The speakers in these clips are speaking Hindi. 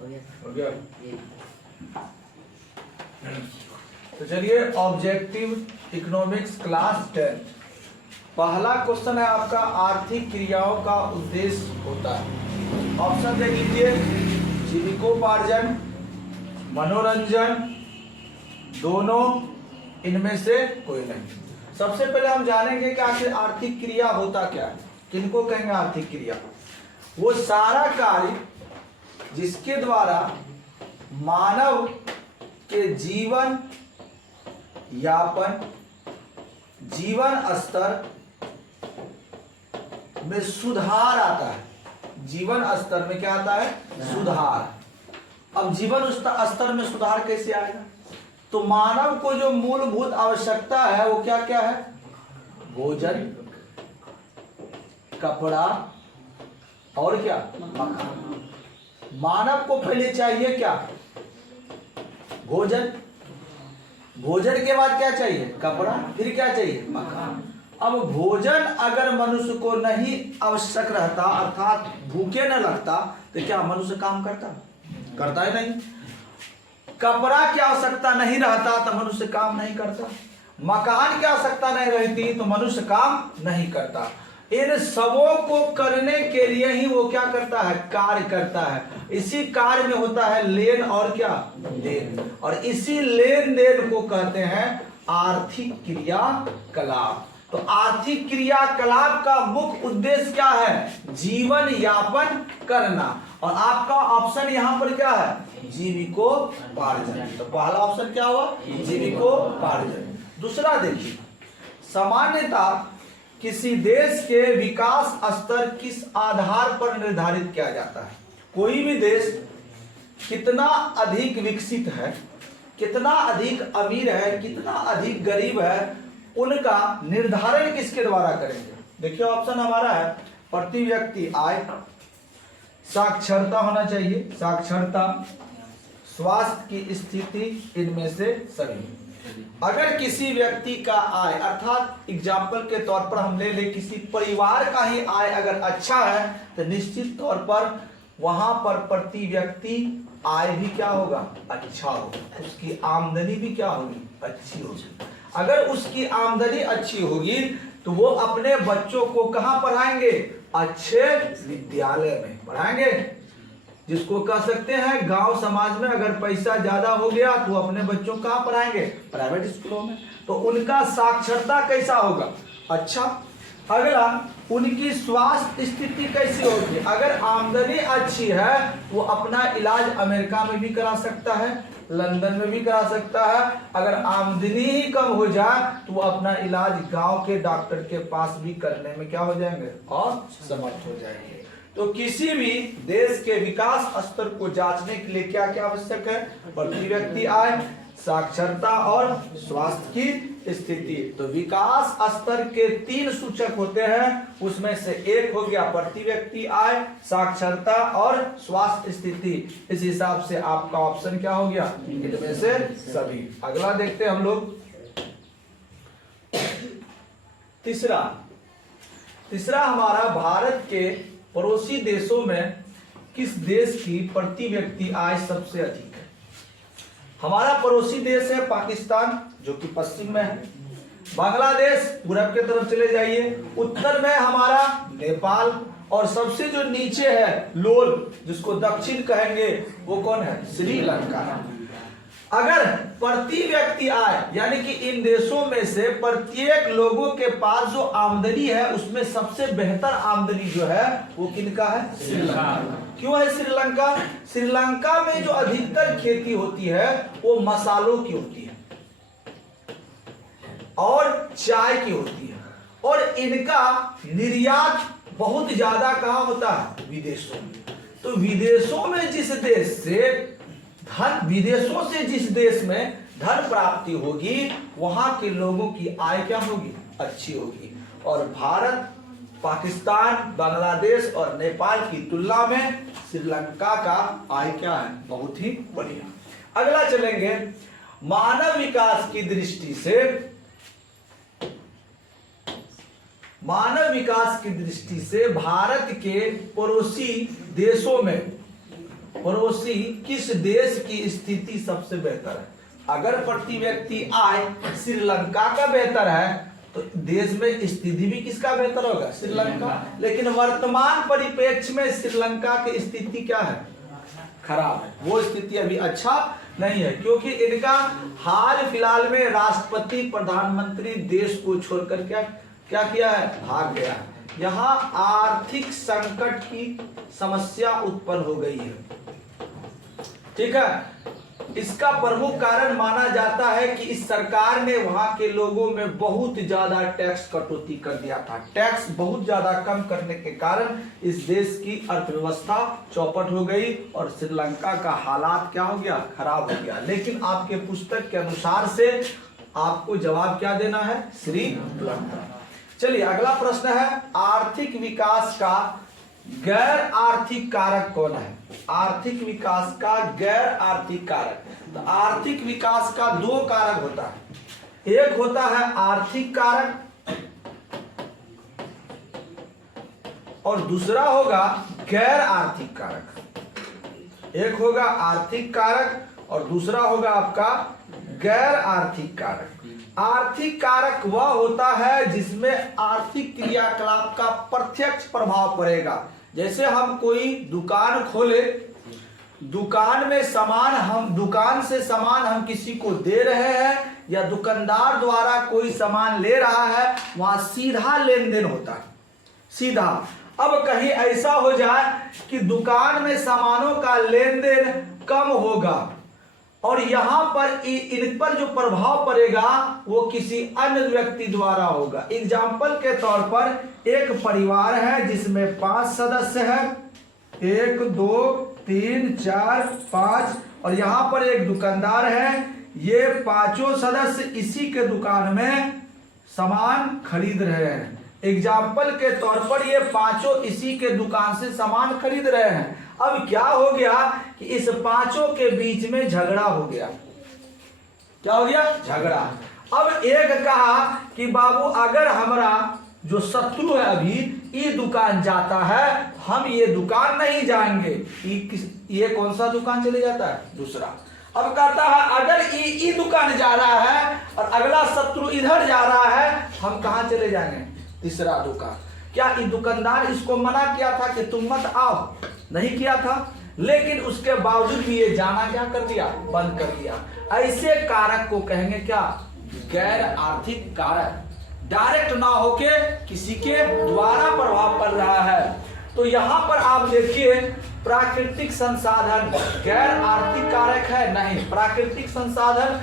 हो गया। तो चलिए, ऑब्जेक्टिव इकोनॉमिक्स क्लास 10 पहला क्वेश्चन है आपका, आर्थिक क्रियाओं का उद्देश्य होता है। ऑप्शन देख लीजिए, जीविकोपार्जन, मनोरंजन, दोनों, इनमें से कोई नहीं। सबसे पहले हम जानेंगे कि आखिर आर्थिक क्रिया होता क्या है। किनको कहेंगे आर्थिक क्रिया? वो सारा कार्य जिसके द्वारा मानव के जीवन यापन, जीवन स्तर में सुधार आता है। जीवन स्तर में क्या आता है? सुधार। अब जीवन स्तर में सुधार कैसे आएगा? तो मानव को जो मूलभूत आवश्यकता है वो क्या क्या है? भोजन, कपड़ा और क्या? मकान। मानव को पहले चाहिए क्या? भोजन। भोजन के बाद क्या चाहिए? कपड़ा। फिर क्या चाहिए? मकान। अब भोजन अगर मनुष्य को नहीं आवश्यक रहता, अर्थात भूखे न लगता, तो क्या मनुष्य काम करता? करता ही नहीं। कपड़ा की आवश्यकता नहीं रहता तो मनुष्य काम नहीं करता। मकान की आवश्यकता नहीं रहती तो मनुष्य काम नहीं करता। इन सबों को करने के लिए ही वो क्या करता है? कार्य करता है। इसी कार्य में होता है लेन और क्या? देन। और इसी लेन देन को कहते हैं आर्थिक क्रियाकलाप। तो आर्थिक क्रियाकलाप का मुख्य उद्देश्य क्या है? जीवन यापन करना। और आपका ऑप्शन यहां पर क्या है? जीविकोपार्जन। तो पहला ऑप्शन क्या हुआ? जीविकोपार्जन। दूसरा देखिए, सामान्यतः किसी देश के विकास स्तर किस आधार पर निर्धारित किया जाता है? कोई भी देश कितना अधिक विकसित है, कितना अधिक अमीर है, कितना अधिक गरीब है, उनका निर्धारण किसके द्वारा करेंगे? देखिए, ऑप्शन हमारा है प्रति व्यक्ति आय, साक्षरता होना चाहिए, साक्षरता, स्वास्थ्य की स्थिति, इनमें से सभी। अगर किसी व्यक्ति का आय, अर्थात एग्जाम्पल के तौर पर हम ले ले, किसी परिवार का ही आय अगर अच्छा है तो निश्चित तौर पर वहां पर प्रति व्यक्ति आय भी क्या होगा? अच्छा होगा। उसकी आमदनी भी क्या होगी? अच्छी होगी। अगर उसकी आमदनी अच्छी होगी तो वो अपने बच्चों को कहां पढ़ाएंगे? अच्छे विद्यालय में पढ़ाएंगे, जिसको कह सकते हैं गांव समाज में अगर पैसा ज्यादा हो गया तो अपने बच्चों को कहां पढ़ाएंगे? प्राइवेट स्कूलों में। तो उनका साक्षरता कैसा होगा? अच्छा। अगला, उनकी स्वास्थ्य स्थिति कैसी होगी? अगर आमदनी अच्छी है वो अपना इलाज अमेरिका में भी करा सकता है, लंदन में भी करा सकता है। अगर आमदनी ही कम हो जाए तो वो अपना इलाज गांव के डॉक्टर के पास भी करने में क्या हो जाएंगे? और समर्थ हो जाएंगे। तो किसी भी देश के विकास स्तर को जांचने के लिए क्या क्या आवश्यक है? प्रति व्यक्ति आय, साक्षरता और स्वास्थ्य की स्थिति। तो विकास स्तर के 3 सूचक होते हैं, उसमें से एक हो गया प्रति व्यक्ति आय, साक्षरता और स्वास्थ्य स्थिति। इस हिसाब से आपका ऑप्शन क्या हो गया? इनमें से सभी। अगला देखते हैं हम लोग, तीसरा हमारा, भारत के पड़ोसी देशों में किस देश की प्रति व्यक्ति आय सबसे अधिक है? हमारा पड़ोसी देश है पाकिस्तान, जो कि पश्चिम में है। बांग्लादेश पूरब की तरफ चले जाइए, उत्तर में हमारा नेपाल, और सबसे जो नीचे है लोल, जिसको दक्षिण कहेंगे, वो कौन है? श्रीलंका। अगर प्रति व्यक्ति आय, यानी कि इन देशों में से प्रत्येक लोगों के पास जो आमदनी है उसमें सबसे बेहतर आमदनी जो है वो किनका है? श्रीलंका। क्यों है श्रीलंका? श्रीलंका में जो अधिकतर खेती होती है वो मसालों की होती है और चाय की होती है, और इनका निर्यात बहुत ज्यादा कहाँ होता है? विदेशों में। तो विदेशों में जिस देश से विदेशों से जिस देश में धन प्राप्ति होगी वहां के लोगों की आय क्या होगी? अच्छी होगी। और भारत, पाकिस्तान, बांग्लादेश और नेपाल की तुलना में श्रीलंका का आय क्या है? बहुत ही बढ़िया। अगला चलेंगे, मानव विकास की दृष्टि से, भारत के पड़ोसी देशों में पड़ोसी किस देश की स्थिति सबसे बेहतर है? अगर प्रति व्यक्ति आय श्रीलंका का बेहतर है तो देश में स्थिति भी किसका बेहतर होगा? श्रीलंका। लेकिन वर्तमान परिप्रेक्ष्य में श्रीलंका की स्थिति क्या है? खराब है। वो स्थिति अभी अच्छा नहीं है, क्योंकि इनका हाल फिलहाल में राष्ट्रपति प्रधानमंत्री देश को छोड़कर क्या किया है? भाग गया। यहाँ आर्थिक संकट की समस्या उत्पन्न हो गई है। ठीक है, इसका प्रमुख कारण माना जाता है कि इस सरकार ने वहां के लोगों में बहुत ज्यादा टैक्स कटौती कर दिया था। टैक्स बहुत ज्यादा कम करने के कारण इस देश की अर्थव्यवस्था चौपट हो गई और श्रीलंका का हालात क्या हो गया? खराब हो गया। लेकिन आपके पुस्तक के अनुसार से आपको जवाब क्या देना है? श्रीलंका। चलिए अगला प्रश्न है, आर्थिक विकास का गैर आर्थिक कारक कौन है? आर्थिक विकास का गैर आर्थिक कारक। तो आर्थिक विकास का दो कारक होता है, एक होता है आर्थिक कारक और दूसरा होगा गैर आर्थिक कारक। एक होगा आर्थिक कारक और दूसरा होगा आपका गैर आर्थिक कारक। आर्थिक कारक वह होता है जिसमें आर्थिक क्रियाकलाप का प्रत्यक्ष प्रभाव पड़ेगा। जैसे हम कोई दुकान खोले, दुकान में दुकान से सामान हम किसी को दे रहे हैं या दुकानदार द्वारा कोई सामान ले रहा है, वहां सीधा लेन देन होता है, सीधा। अब कहीं ऐसा हो जाए कि दुकान में सामानों का लेन देन कम होगा और यहां पर इन पर जो प्रभाव पड़ेगा वो किसी अन्य व्यक्ति द्वारा होगा। एग्जाम्पल के तौर पर एक परिवार है जिसमें 5 सदस्य हैं, 1 2 3 4 5, और यहां पर एक दुकानदार है। ये पांचों सदस्य इसी के दुकान में सामान खरीद रहे हैं। एग्जाम्पल के तौर पर ये पांचों इसी के दुकान से सामान खरीद रहे हैं। अब क्या हो गया कि इस पांचों के बीच में झगड़ा हो गया। क्या हो गया? झगड़ा। अब एक कहा कि बाबू अगर हमारा जो शत्रु है अभी ये दुकान जाता है, हम ये दुकान नहीं जाएंगे। ये कौन सा दुकान चले जाता है? दूसरा। अब कहता है अगर ये दुकान जा रहा है और अगला शत्रु इधर जा रहा है, हम कहां चले जाएंगे? तीसरा दुकान। क्या ये दुकानदार इसको मना किया था कि तुम मत आओ? नहीं किया था, लेकिन उसके बावजूद भी ये जाना क्या कर दिया? बंद कर दिया। ऐसे कारक को कहेंगे क्या? गैर आर्थिक कारक। डायरेक्ट ना होके किसी के द्वारा प्रभाव पड़ रहा है। तो यहां पर आप देखिए प्राकृतिक संसाधन गैर आर्थिक कारक है? नहीं, प्राकृतिक संसाधन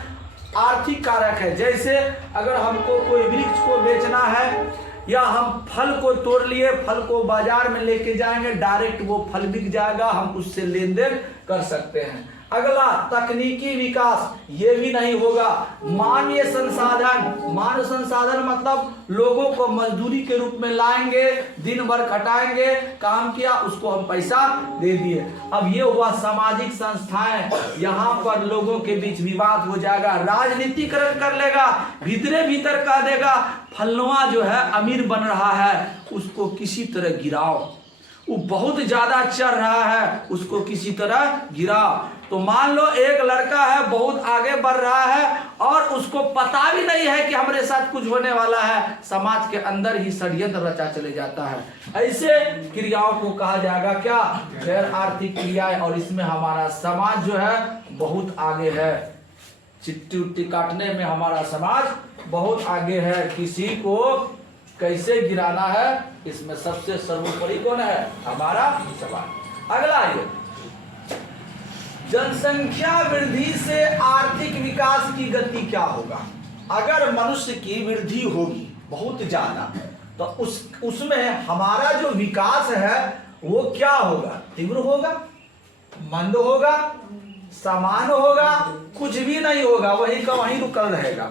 आर्थिक कारक है। जैसे अगर हमको कोई वृक्ष को बेचना है या हम फल को तोड़ लिए, फल को बाजार में लेके जाएंगे, डायरेक्ट वो फल बिक जाएगा, हम उससे लेन देन कर सकते हैं। अगला तकनीकी विकास, ये भी नहीं होगा। मानवीय संसाधन, मानव संसाधन मतलब लोगों को मजदूरी के रूप में लाएंगे, दिन भर खटाएंगे, काम किया, उसको हम पैसा दे दिए। अब ये हुआ सामाजिक संस्थाएं, यहाँ पर लोगों के बीच विवाद हो जाएगा, राजनीतिकरण कर लेगा, भीतरे भीतर कह देगा फलनुआ जो है अमीर बन रहा है, उसको किसी तरह गिराओ, वो बहुत ज्यादा चढ़ रहा है, उसको किसी तरह गिराओ। तो मान लो एक लड़का है बहुत आगे बढ़ रहा है और उसको पता भी नहीं है कि हमारे साथ कुछ होने वाला है, समाज के अंदर ही षड्यंत्र रचा चले जाता है। ऐसे क्रियाओं को कहा जाएगा क्या? गैर आर्थिक क्रियाएं। और इसमें हमारा समाज जो है बहुत आगे है, चिट्ठी उट्टी काटने में हमारा समाज बहुत आगे है। किसी को कैसे गिराना है इसमें सबसे सर्वोपरि कौन है? हमारा समाज। अगला ये जनसंख्या वृद्धि से आर्थिक विकास की गति क्या होगा? अगर मनुष्य की वृद्धि होगी बहुत ज्यादा तो उसमें हमारा जो विकास है वो क्या होगा? तीव्र होगा, मंद होगा, समान होगा, कुछ भी नहीं होगा, वहीं का वहीं रुकल रहेगा।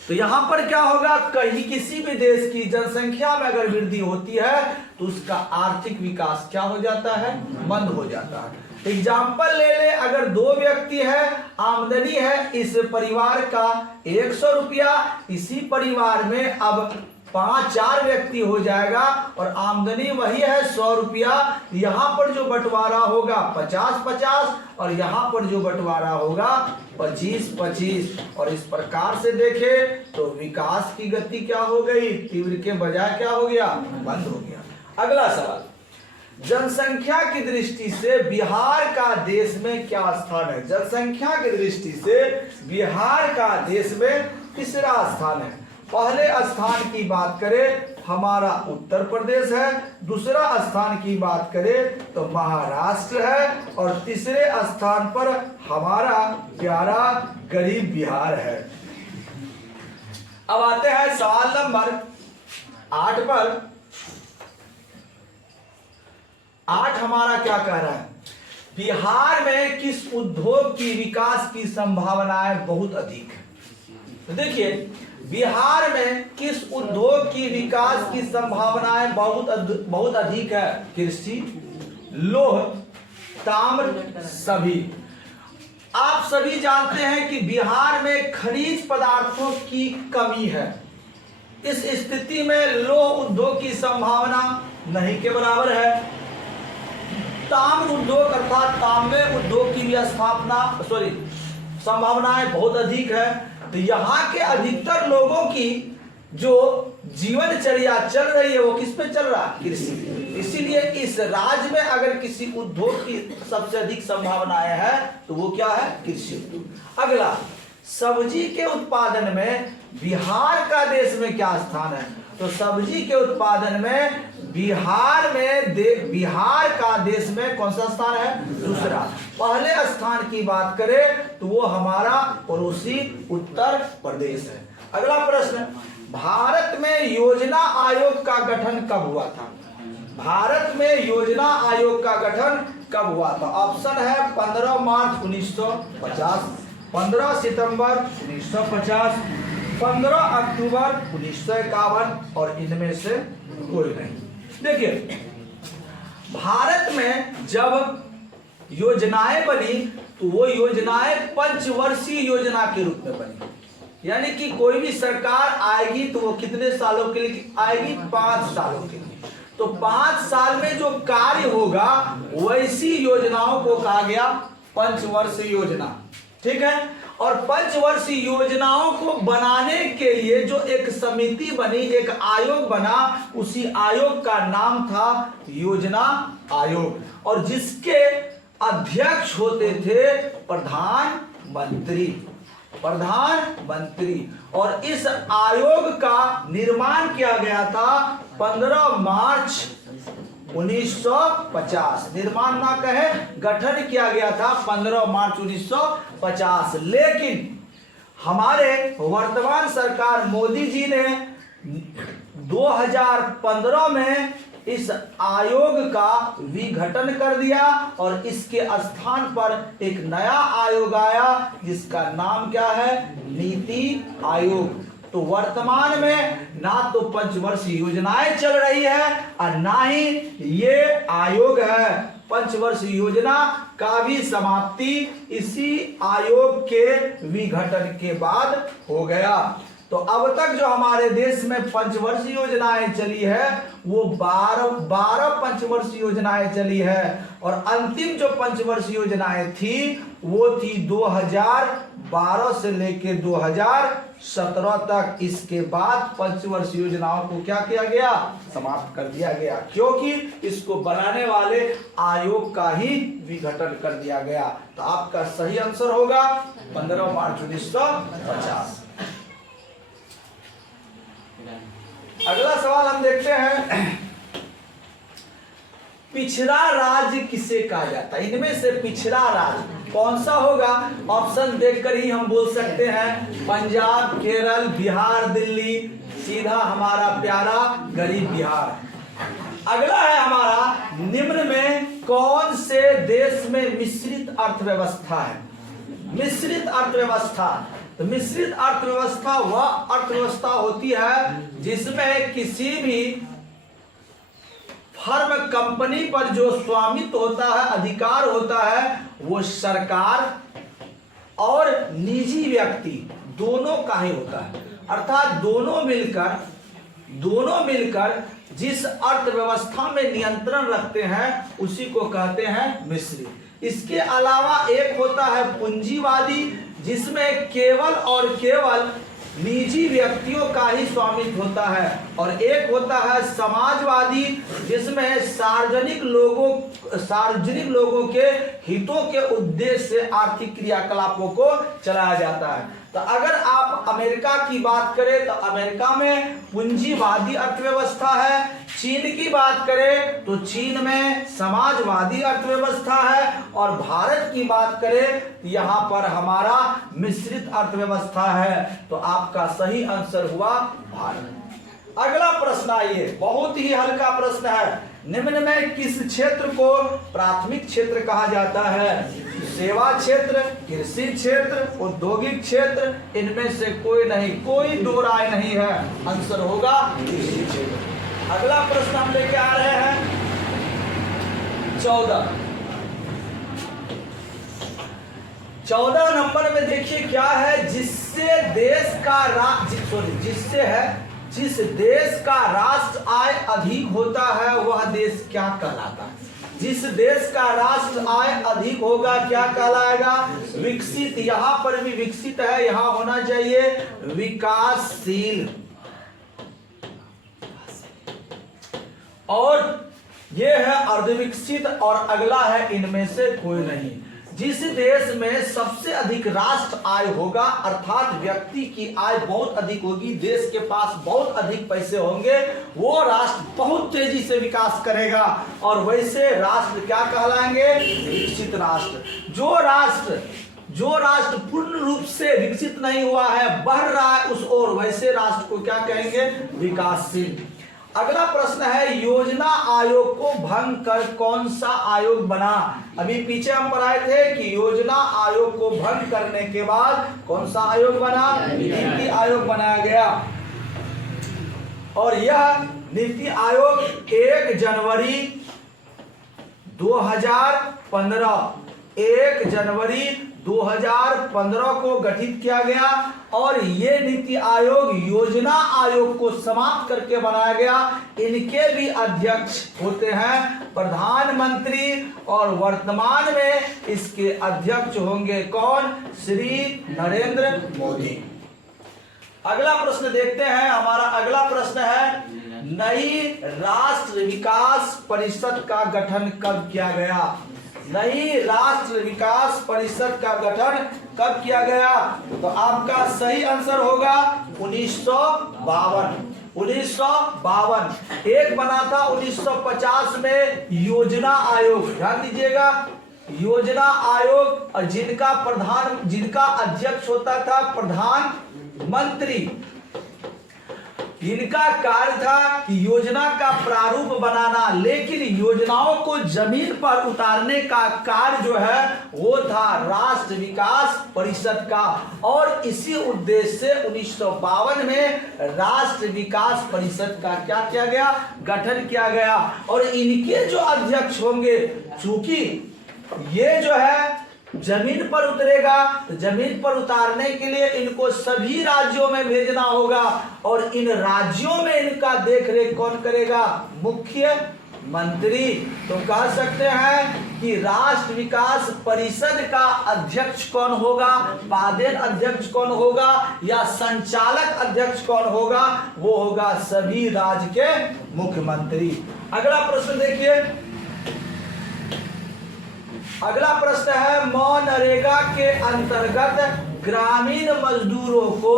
तो यहां पर क्या होगा? कहीं किसी भी देश की जनसंख्या में अगर वृद्धि होती है तो उसका आर्थिक विकास क्या हो जाता है? मंद हो जाता है। एग्जाम्पल ले ले, अगर 2 व्यक्ति है, आमदनी है इस परिवार का 100 रुपया, इसी परिवार में अब 4 व्यक्ति हो जाएगा और आमदनी वही है 100 रुपया। यहाँ पर जो बंटवारा होगा 50-50 और यहाँ पर जो बंटवारा होगा 25-25। और इस प्रकार से देखें तो विकास की गति क्या हो गई, तीव्र के बजाय क्या हो गया, बंद हो गया। अगला सवाल, जनसंख्या की दृष्टि से बिहार का देश में क्या स्थान है। जनसंख्या की दृष्टि से बिहार का देश में तीसरा स्थान है। पहले स्थान की बात करें हमारा उत्तर प्रदेश है, दूसरा स्थान की बात करें तो महाराष्ट्र है और तीसरे स्थान पर हमारा प्यारा गरीब बिहार है। अब आते हैं सवाल नंबर 8 पर। 8 हमारा क्या कह रहा है, बिहार में किस उद्योग की विकास की संभावनाएं बहुत अधिक है। तो देखिए बिहार में किस उद्योग की विकास की संभावनाएं बहुत अधिक है। कृषि, लौह, ताम्र, सभी। आप सभी जानते हैं कि बिहार में खनिज पदार्थों की कमी है। इस स्थिति में लौह उद्योग की संभावना नहीं के बराबर है। ताम्र उद्योग अर्थात तांबे उद्योग की भी संभावनाएं बहुत अधिक है। तो यहाँ के अधिकतर लोगों की जो जीवनचर्या चल रही है वो किस पे चल रहा है, कृषि। इसीलिए इस राज्य में अगर किसी उद्योग की सबसे अधिक संभावनाएं है तो वो क्या है, कृषि उद्योग। अगला, सब्जी के उत्पादन में बिहार का देश में क्या स्थान है। तो सब्जी के उत्पादन में बिहार का देश में कौन सा स्थान है, दूसरा। पहले स्थान की बात करें तो वो हमारा पड़ोसी उत्तर प्रदेश है। अगला प्रश्न, भारत में योजना आयोग का गठन कब हुआ था। भारत में योजना आयोग का गठन कब हुआ था। ऑप्शन है 15 मार्च 1950, 15 सितंबर 1950, 15 अक्टूबर 1951 और इनमें से कोई नहीं। देखिए भारत में जब योजनाएं बनी तो वो योजनाएं पंचवर्षीय योजना के रूप में बनी। यानी कि कोई भी सरकार आएगी तो वो कितने सालों के लिए आएगी, 5 सालों के लिए। तो 5 साल में जो कार्य होगा वैसी योजनाओं को कहा गया पंचवर्षीय योजना। ठीक है। और पंचवर्षीय योजनाओं को बनाने के लिए जो एक समिति बनी, एक आयोग बना, उसी आयोग का नाम था योजना आयोग और जिसके अध्यक्ष होते थे प्रधानमंत्री। और इस आयोग का निर्माण किया गया था 15 मार्च 1950। निर्माण ना कहे, गठन किया गया था 15 मार्च 1950। लेकिन हमारे वर्तमान सरकार मोदी जी ने 2015 में इस आयोग का विघटन कर दिया और इसके स्थान पर एक नया आयोग आया जिसका नाम क्या है, नीति आयोग। तो वर्तमान में ना तो पंचवर्षीय योजनाएं चल रही है और ना ही ये आयोग है। पंचवर्षीय योजना का भी समाप्ति इसी आयोग के विघटन के बाद हो गया। तो अब तक जो हमारे देश में पंचवर्षीय योजनाएं चली है वो 12 पंचवर्षीय योजनाएं चली है और अंतिम जो पंचवर्षीय योजनाएं थी वो थी 2012 से लेके 2017 तक। इसके बाद पंचवर्षीय योजनाओं को क्या किया गया, समाप्त कर दिया गया, क्योंकि इसको बनाने वाले आयोग का ही विघटन कर दिया गया। तो आपका सही आंसर होगा 15 मार्च 1950। अगला सवाल हम देखते हैं, पिछड़ा राज्य किसे कहा जाता है। इनमें से पिछड़ा राज्य कौन सा होगा, ऑप्शन देखकर ही हम बोल सकते हैं। पंजाब, केरल, बिहार, दिल्ली, सीधा हमारा प्यारा गरीब बिहार। अगला है हमारा, निम्न में कौन से देश में मिश्रित अर्थव्यवस्था है। मिश्रित अर्थव्यवस्था, तो मिश्रित अर्थव्यवस्था वह अर्थव्यवस्था होती है जिसमें किसी भी फर्म, कंपनी पर जो स्वामित्व होता है, अधिकार होता है, वो सरकार और निजी व्यक्ति दोनों का ही होता है। अर्थात दोनों मिलकर दोनों मिलकर जिस अर्थव्यवस्था में नियंत्रण रखते हैं उसी को कहते हैं मिश्रित। इसके अलावा एक होता है पूंजीवादी, जिसमें केवल और केवल निजी व्यक्तियों का ही स्वामित्व होता है, और एक होता है समाजवादी, जिसमें सार्वजनिक लोगों के हितों के उद्देश्य से आर्थिक क्रियाकलापों को चलाया जाता है। तो अगर आप अमेरिका की बात करें तो अमेरिका में पूंजीवादी अर्थव्यवस्था है, चीन की बात करें तो चीन में समाजवादी अर्थव्यवस्था है, और भारत की बात करें तो यहाँ पर हमारा मिश्रित अर्थव्यवस्था है। तो आपका सही आंसर हुआ भारत। अगला प्रश्न आइए, बहुत ही हल्का प्रश्न है। निम्न में किस क्षेत्र को प्राथमिक क्षेत्र कहा जाता है? सेवा क्षेत्र, कृषि क्षेत्र, औद्योगिक क्षेत्र, इनमें से कोई नहीं, कोई दो राय नहीं है, आंसर होगा कृषि क्षेत्र। अगला प्रश्न हम लेके आ रहे हैं 14 नंबर में देखिए क्या है, जिस देश का राष्ट्र आय अधिक होता है वह देश क्या कहलाता है? जिस देश का राष्ट्र आय अधिक होगा क्या कहलाएगा? विकसित। यहां पर भी विकसित है, यहां होना चाहिए विकासशील। और ये है अर्धविकसित, और अगला है इनमें से कोई नहीं। जिस देश में सबसे अधिक राष्ट्र आय होगा, अर्थात व्यक्ति की आय बहुत अधिक होगी, देश के पास बहुत अधिक पैसे होंगे, वो राष्ट्र बहुत तेजी से विकास करेगा, और वैसे राष्ट्र क्या कहलाएंगे? विकसित राष्ट्र। जो राष्ट्र पूर्ण रूप से विकसित नहीं हुआ है, बढ़ रहा है उस ओर, वैसे राष्ट्र को क्या कहेंगे? विकासशील। अगला प्रश्न है, योजना आयोग को भंग कर कौन सा आयोग बना? अभी पीछे हम पढ़ाए थे कि योजना आयोग को भंग करने के बाद कौन सा आयोग बना? नीति आयोग बनाया गया। और यह नीति आयोग 1 जनवरी 2015 को गठित किया गया, और ये नीति आयोग योजना आयोग को समाप्त करके बनाया गया। इनके भी अध्यक्ष होते हैं प्रधानमंत्री, और वर्तमान में इसके अध्यक्ष होंगे कौन? श्री नरेंद्र मोदी। अगला प्रश्न देखते हैं। हमारा अगला प्रश्न है, नई राष्ट्र विकास परिषद का गठन कब किया गया? नई राष्ट्र विकास परिषद का गठन कब किया गया? तो आपका सही आंसर होगा 1952। एक बना था 1950 में योजना आयोग, ध्यान दीजिएगा, योजना आयोग, और जिनका अध्यक्ष होता था प्रधानमंत्री। इनका कार्य था कि योजना का प्रारूप बनाना, लेकिन योजनाओं को जमीन पर उतारने का कार्य जो है वो था राष्ट्र विकास परिषद का, और इसी उद्देश्य से 1952 में राष्ट्र विकास परिषद का क्या किया गया? गठन किया गया। और इनके जो अध्यक्ष होंगे, चूंकि ये जो है जमीन पर उतरेगा, तो जमीन पर उतारने के लिए इनको सभी राज्यों में भेजना होगा, और इन राज्यों में इनका देखरेख कौन करेगा? मुख्यमंत्री। तो कह सकते हैं कि राष्ट्र विकास परिषद का अध्यक्ष कौन होगा, पादेन अध्यक्ष कौन होगा, या संचालक अध्यक्ष कौन होगा? वो होगा सभी राज्य के मुख्यमंत्री। अगला प्रश्न देखिए, अगला प्रश्न है, मनरेगा के अंतर्गत ग्रामीण मजदूरों को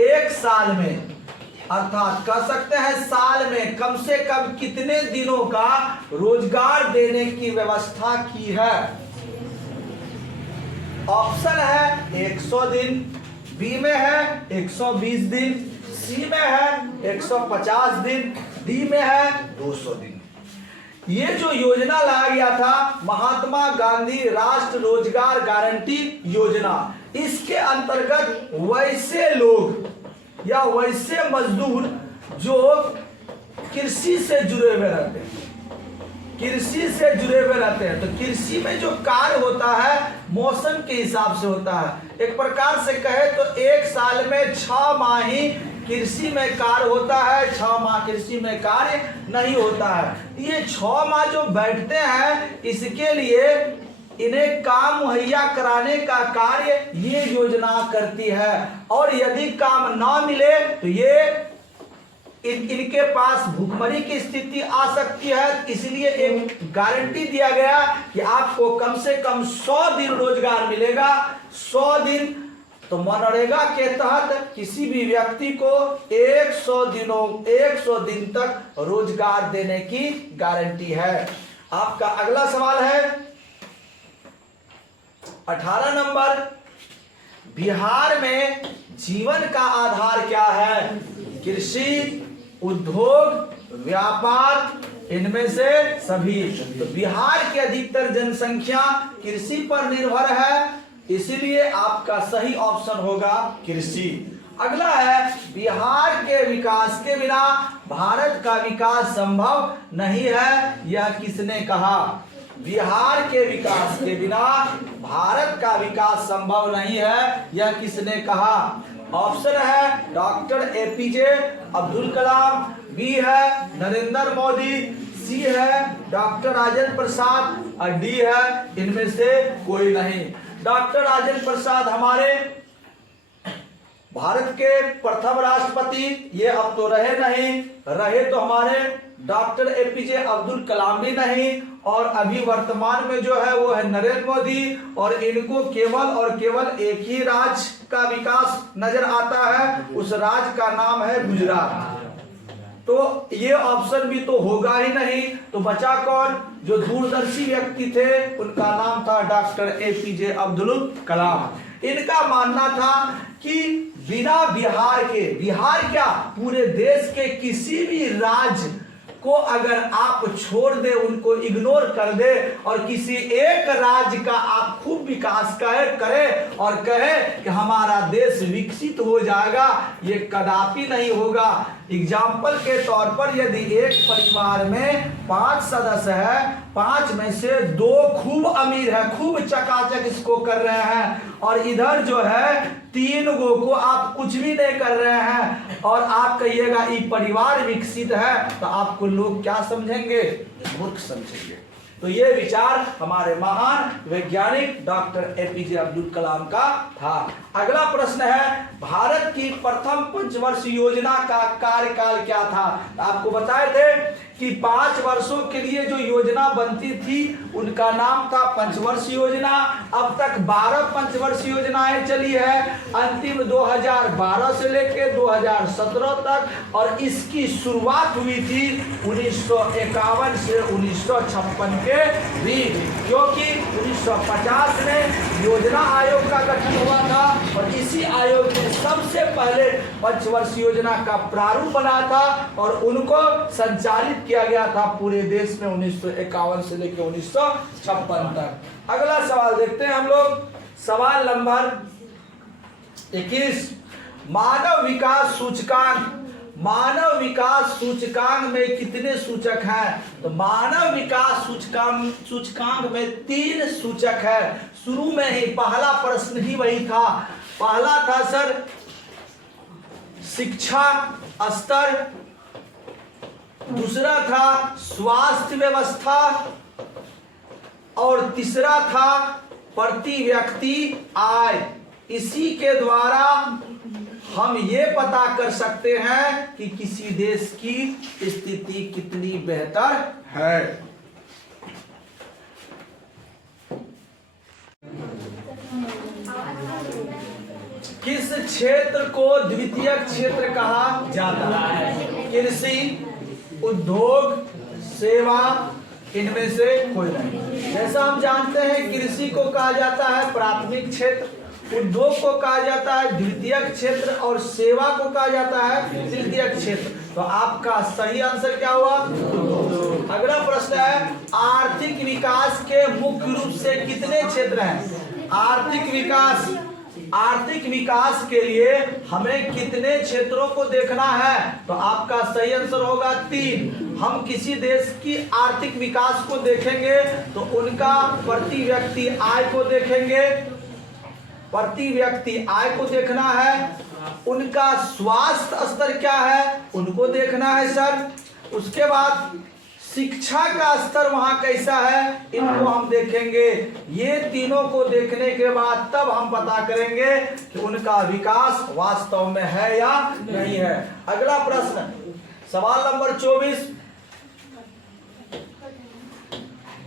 एक साल में, अर्थात कह सकते हैं साल में कम से कम कितने दिनों का रोजगार देने की व्यवस्था की है? ऑप्शन है 100 दिन, बी में है 120 दिन, सी में है 150 दिन, डी में है 200 दिन। ये जो योजना लाया गया था महात्मा गांधी राष्ट्र रोजगार गारंटी योजना, इसके अंतर्गत वैसे लोग या वैसे मजदूर जो कृषि से जुड़े हुए रहते हैं, तो कृषि में जो कार्य होता है मौसम के हिसाब से होता है। एक प्रकार से कहे तो एक साल में 6 माही कृषि में कार्य होता है, 6 माह कृषि में कार्य नहीं होता है। ये 6 माह जो बैठते हैं इसके लिए इन्हें काम मुहैया कराने का कार्य ये योजना करती है। और यदि काम ना मिले तो ये इनके पास भूखमरी की स्थिति आ सकती है। इसलिए एक गारंटी दिया गया कि आपको कम से कम 100 दिन रोजगार मिलेगा। 100 दिन तो मनरेगा के तहत किसी भी व्यक्ति को 100 दिन तक रोजगार देने की गारंटी है। आपका अगला सवाल है 18 नंबर, बिहार में जीवन का आधार क्या है? कृषि, उद्योग, व्यापार, इनमें से सभी। तो बिहार की अधिकतर जनसंख्या कृषि पर निर्भर है, इसलिए आपका सही ऑप्शन होगा कृषि। अगला है, बिहार के विकास के बिना भारत का विकास संभव नहीं है, यह किसने कहा? बिहार के विकास के बिना भारत का विकास संभव नहीं है, यह किसने कहा? ऑप्शन है doctor APJ Abdul Kalam, B है नरेंद्र मोदी, सी है डॉक्टर राजेंद्र प्रसाद और डी है इनमें से कोई नहीं। डॉक्टर राजेंद्र प्रसाद हमारे भारत के प्रथम राष्ट्रपति, ये अब तो रहे नहीं, रहे तो हमारे डॉक्टर एपीजे अब्दुल कलाम भी नहीं, और अभी वर्तमान में जो है वो है नरेंद्र मोदी। और इनको केवल और केवल एक ही राज्य का विकास नजर आता है, उस राज्य का नाम है गुजरात। तो ये ऑप्शन भी तो होगा ही नहीं, तो बचा कौन? जो दूरदर्शी व्यक्ति थे उनका नाम था डॉक्टर एपीजे अब्दुल कलाम। इनका मानना था कि बिना बिहार के, बिहार क्या पूरे देश के किसी भी राज्य को अगर आप छोड़ दे, उनको इग्नोर कर दे और किसी एक राज्य का आप खूब विकास करे और कहे कि हमारा देश विकसित हो जाएगा, ये कदापि नहीं होगा। एग्जाम्पल के तौर पर यदि एक परिवार में 5 सदस्य है, 5 में से 2 खूब अमीर है, खूब चकाचक इसको कर रहे हैं, और इधर जो है 3 को आप कुछ भी नहीं कर रहे हैं, और आप कहिएगा ये परिवार विकसित है, तो आपको लोग क्या समझेंगे? मूर्ख समझेंगे। तो ये विचार हमारे महान वैज्ञानिक डॉक्टर एपीजे अब्दुल कलाम का था। अगला प्रश्न है, भारत की प्रथम पंचवर्षीय योजना का कार्यकाल क्या था? आपको बताए थे कि 5 वर्षों के लिए जो योजना बनती थी उनका नाम था पंचवर्षीय योजना। अब तक 12 पंचवर्षीय योजनाएं चली है, अंतिम 2012 से लेकर 2017 तक, और इसकी शुरुआत हुई थी 1951 से 1956 के बीच, क्योंकि 1950 में योजना आयोग का गठन हुआ था और इसी आयोग ने सबसे पहले पंचवर्षीय योजना का प्रारूप बनाया था और उनको संचालित किया गया था पूरे देश में 1951 से लेकर 1956 तक। अगला सवाल देखते हैं हम लोग, सवाल नंबर 21, मानव विकास सूचकांक। मानव विकास सूचकांक में कितने सूचक हैं? तो मानव विकास सूचकांक में 3 सूचक है। शुरू में ही पहला प्रश्न ही वही था, पहला था सर शिक्षा स्तर, दूसरा था स्वास्थ्य व्यवस्था, और तीसरा था प्रति व्यक्ति आय। इसी के द्वारा हम ये पता कर सकते हैं कि किसी देश की स्थिति कितनी बेहतर है। किस क्षेत्र को द्वितीयक क्षेत्र कहा जाता है? कृषि, उद्योग, सेवा, इनमें से कोई नहीं। जैसा हम जानते हैं कृषि को कहा जाता है प्राथमिक क्षेत्र, उद्योग को कहा जाता है द्वितीयक क्षेत्र, और सेवा को कहा जाता है तृतीयक क्षेत्र। तो आपका सही आंसर क्या हुआ? अगला प्रश्न है, आर्थिक विकास के मुख्य रूप से कितने क्षेत्र हैं? आर्थिक विकास के लिए हमें कितने क्षेत्रों को देखना है? तो आपका सही आंसर होगा 3। हम किसी देश की आर्थिक विकास को देखेंगे तो उनका प्रति व्यक्ति आय को देखेंगे, प्रति व्यक्ति आय को देखना है, उनका स्वास्थ्य स्तर क्या है उनको देखना है सर। उसके बाद शिक्षा का स्तर वहां कैसा है इनको हम देखेंगे। ये तीनों को देखने के बाद तब हम पता करेंगे कि उनका विकास वास्तव में है या नहीं है। अगला प्रश्न सवाल नंबर 24,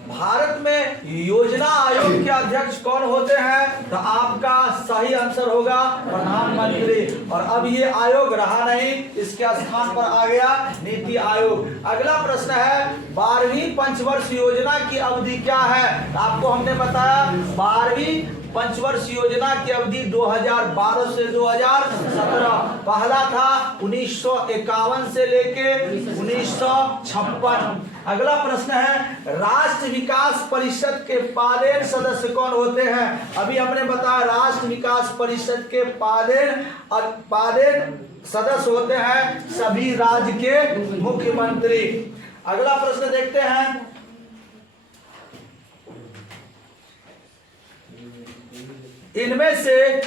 भारत में योजना आयोग के अध्यक्ष कौन होते हैं? तो आपका सही आंसर होगा प्रधानमंत्री। और अब ये आयोग रहा नहीं, इसके स्थान पर आ गया नीति आयोग। अगला प्रश्न है 12वीं पंचवर्ष योजना की अवधि क्या है? तो आपको हमने बताया 12वीं पंचवर्ष योजना की अवधि 2012 से 2017। पहला था 1951 से लेके 1956। अगला प्रश्न है राष्ट्र विकास परिषद के पादेन सदस्य कौन होते हैं? अभी हमने बताया राष्ट्र विकास परिषद के पादेन सदस्य होते हैं सभी राज्य के मुख्यमंत्री। अगला प्रश्न देखते हैं इनमें से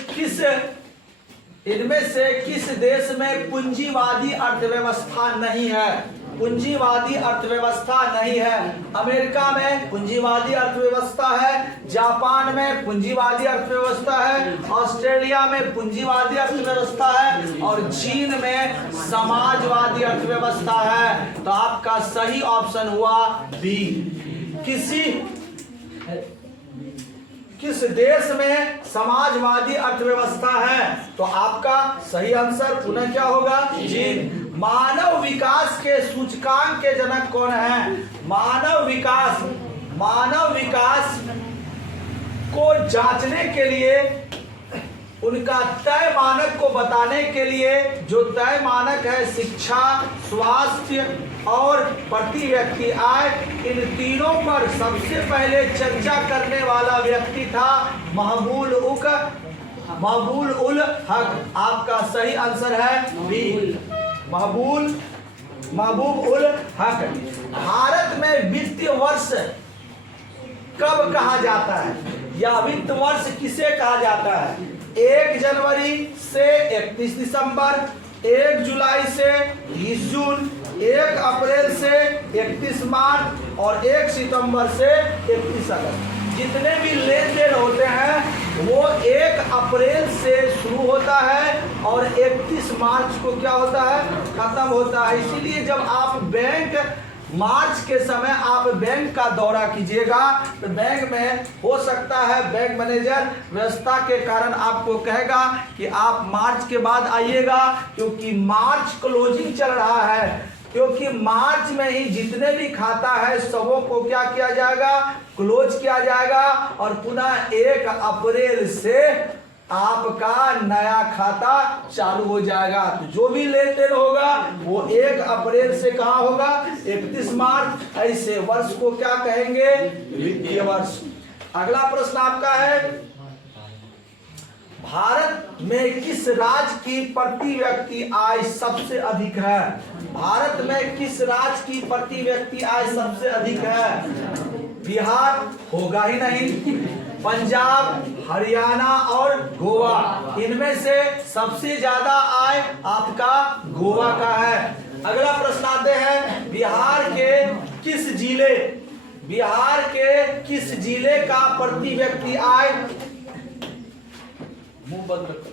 किस देश में पूंजीवादी अर्थव्यवस्था नहीं है? पूंजीवादी अर्थव्यवस्था नहीं है। अमेरिका में पूंजीवादी अर्थव्यवस्था है, जापान में पूंजीवादी अर्थव्यवस्था है, ऑस्ट्रेलिया में पूंजीवादी अर्थव्यवस्था है और चीन में समाजवादी अर्थव्यवस्था है। तो आपका सही ऑप्शन हुआ बी। किस देश में समाजवादी अर्थव्यवस्था है? तो आपका सही आंसर पुनः क्या होगा? चीन। मानव विकास के सूचकांक के जनक कौन है? मानव विकास को जांचने के लिए, उनका तय मानक को बताने के लिए, जो तय मानक है शिक्षा, स्वास्थ्य और प्रति व्यक्ति आय, इन तीनों पर सबसे पहले चर्चा करने वाला व्यक्ति था महबूब उल हक। आपका सही आंसर है बी, महबूब उल हक। भारत में वित्तीय वर्ष कब कहा जाता है या वित्त वर्ष किसे कहा जाता है? 1 जनवरी से 31 दिसंबर, 1 जुलाई से 30 जून, 1 अप्रैल से 31 मार्च और 1 सितंबर से 31 अगस्त। जितने भी लेन देन होते हैं वो 1 अप्रैल से शुरू होता है और 31 मार्च को क्या होता है? खत्म होता है। इसीलिए जब आप मार्च के समय आप बैंक का दौरा कीजिएगा तो बैंक में हो सकता है बैंक मैनेजर व्यवस्था के कारण आपको कहेगा कि आप मार्च के बाद आइएगा, क्योंकि मार्च क्लोजिंग चल रहा है। क्योंकि मार्च में ही जितने भी खाता है सबों को क्या किया जाएगा? क्लोज किया जाएगा और पुनः 1 अप्रैल से आपका नया खाता चालू हो जाएगा। तो जो भी लेन देन होगा वो 1 अप्रैल से कहाँ होगा? 31 मार्च। ऐसे वर्ष को क्या कहेंगे? वित्तीय वर्ष। अगला प्रश्न आपका है भारत में किस राज्य की प्रति व्यक्ति आय सबसे अधिक है? भारत में किस राज्य की प्रति व्यक्ति आय सबसे अधिक है? बिहार होगा ही नहीं, पंजाब, हरियाणा और गोवा। इनमें से सबसे ज्यादा आय आपका गोवा का है। अगला प्रश्न आते हैं बिहार के किस जिले का प्रति व्यक्ति आय, मुंह बंद रखो,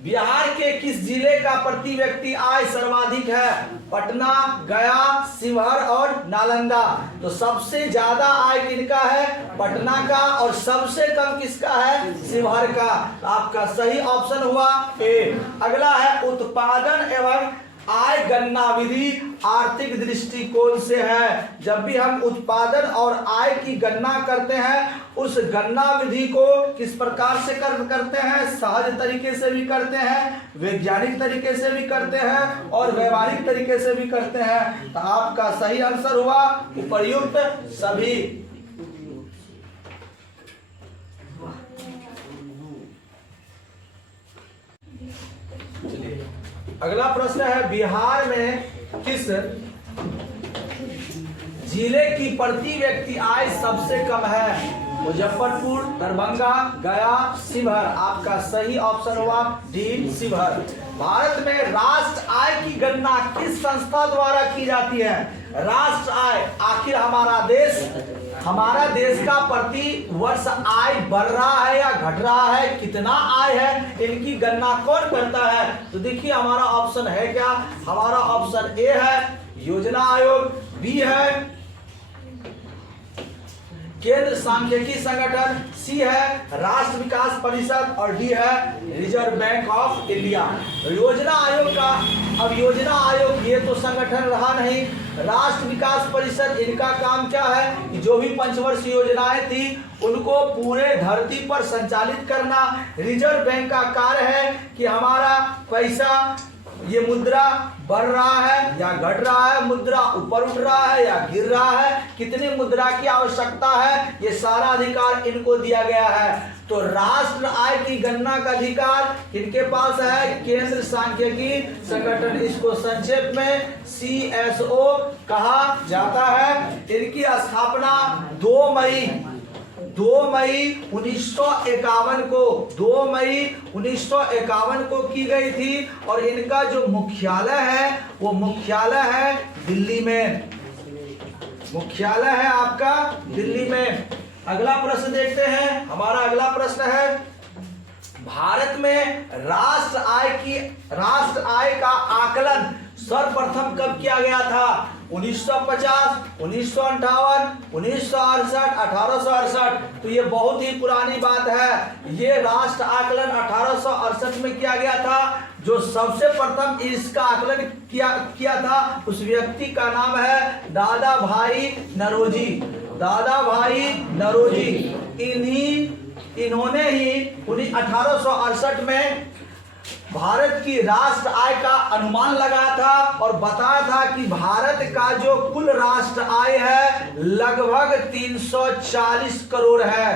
बिहार के किस जिले का प्रति व्यक्ति आय सर्वाधिक है? पटना, गया, शिवहर और नालंदा। तो सबसे ज्यादा आय किनका है? पटना का। और सबसे कम किसका है? शिवहर का। तो आपका सही ऑप्शन हुआ ए। अगला है उत्पादन एवं आय गणना विधि आर्थिक दृष्टिकोण से है। जब भी हम उत्पादन और आय की गणना करते हैं उस गणना विधि को किस प्रकार से करते हैं? सहज तरीके से भी करते हैं, वैज्ञानिक तरीके से भी करते हैं और व्यवहारिक तरीके से भी करते हैं। तो आपका सही आंसर हुआ उपर्युक्त सभी। अगला प्रश्न है बिहार में किस जिले की प्रति व्यक्ति आय सबसे कम है? मुजफ्फरपुर, दरभंगा, गया, शिवहर। आपका सही ऑप्शन हुआ डी शिवहर। भारत में राष्ट्र आय की गणना किस संस्था द्वारा की जाती है? राष्ट्र आय, आखिर हमारा देश का प्रति वर्ष आय बढ़ रहा है या घट रहा है, कितना आय है, इनकी गणना कौन करता है? तो देखिए हमारा ऑप्शन है क्या? हमारा ऑप्शन ए है योजना आयोग, बी है केंद्र सांख्यिकी संगठन, सी है राष्ट्र विकास परिषद और डी है रिजर्व बैंक ऑफ इंडिया। योजना आयोग का, अब योजना आयोग ये तो संगठन रहा नहीं, राष्ट्र विकास परिषद इनका काम क्या है कि जो भी पंचवर्षीय योजनाएं थी उनको पूरे धरती पर संचालित करना। रिजर्व बैंक का कार्य है कि हमारा पैसा, ये मुद्रा बढ़ रहा है या घट रहा है, मुद्रा ऊपर उठ रहा है या गिर रहा है, कितनी मुद्रा की आवश्यकता है, ये सारा अधिकार इनको दिया गया है। तो राष्ट्र आय की गणना का अधिकार इनके पास है केंद्र सांख्यिकी संगठन, इसको संक्षेप में CSO कहा जाता है। इनकी स्थापना 2 मई 1951 को 2 मई 1951 को की गई थी और इनका जो मुख्यालय है वो मुख्यालय है दिल्ली में, मुख्यालय है आपका दिल्ली में। अगला प्रश्न देखते हैं। हमारा अगला प्रश्न है भारत में राष्ट्र आय का आकलन सर्वप्रथम कब किया गया था? 1950, 1958, 1968, 1868। तो ये बहुत ही पुरानी बात है। ये राष्ट्र आकलन 1868 में किया गया था। जो सबसे प्रथम इसका आकलन किया था उस व्यक्ति का नाम है दादा भाई नौरोजी। दादा भाई नौरोजी इन्होंने ही 1868 में भारत की राष्ट्र आय का अनुमान लगाया था और बताया था कि भारत का जो कुल राष्ट्र आय है लगभग 340 करोड़ है,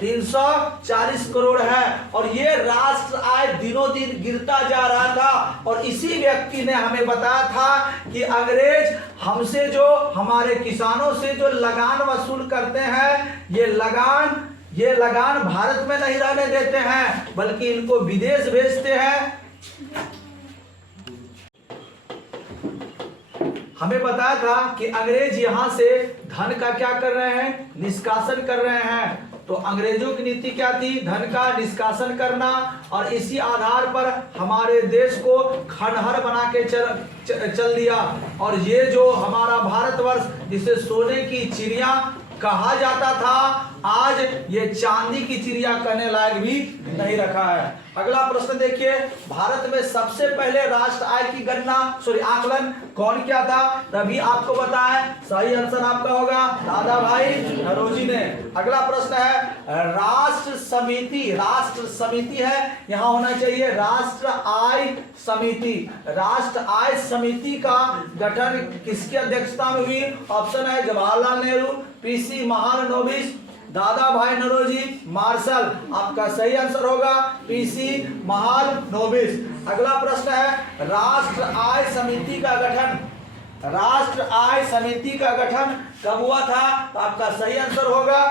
340 करोड़ है। और ये राष्ट्र आय दिनों दिन गिरता जा रहा था और इसी व्यक्ति ने हमें बताया था कि अंग्रेज हमसे जो, हमारे किसानों से जो लगान वसूल करते हैं, ये लगान भारत में नहीं रहने देते हैं बल्कि इनको विदेश भेजते हैं। हमें बताया था कि अंग्रेज यहां से धन का क्या कर रहे हैं? निष्कासन कर रहे हैं। तो अंग्रेजों की नीति क्या थी? धन का निष्कासन करना। और इसी आधार पर हमारे देश को खंडहर बना के चल दिया। और ये जो हमारा भारतवर्ष, जिसे सोने की चिड़िया कहा जाता था, आज ये चांदी की चिड़िया कहने लायक भी नहीं रखा है। अगला प्रश्न देखिए, भारत में सबसे पहले राष्ट्र आय की आकलन कौन किया था? तभी आपको बताएं, सही आंसर आपका होगा दादा भाई नौरोजी ने। अगला प्रश्न है राष्ट्र समिति है, यहां होना चाहिए राष्ट्र आय समिति। राष्ट्र आय समिति का गठन किसकी अध्यक्षता में हुई? ऑप्शन है जवाहरलाल नेहरू, PC महालनोबिस, दादा भाई नौरोजी, मार्शल। आपका सही आंसर होगा PC महालनोबिस। अगला प्रश्न है राष्ट्र आय समिति का गठन, राष्ट्र आय समिति का गठन कब हुआ था? तो आपका सही आंसर होगा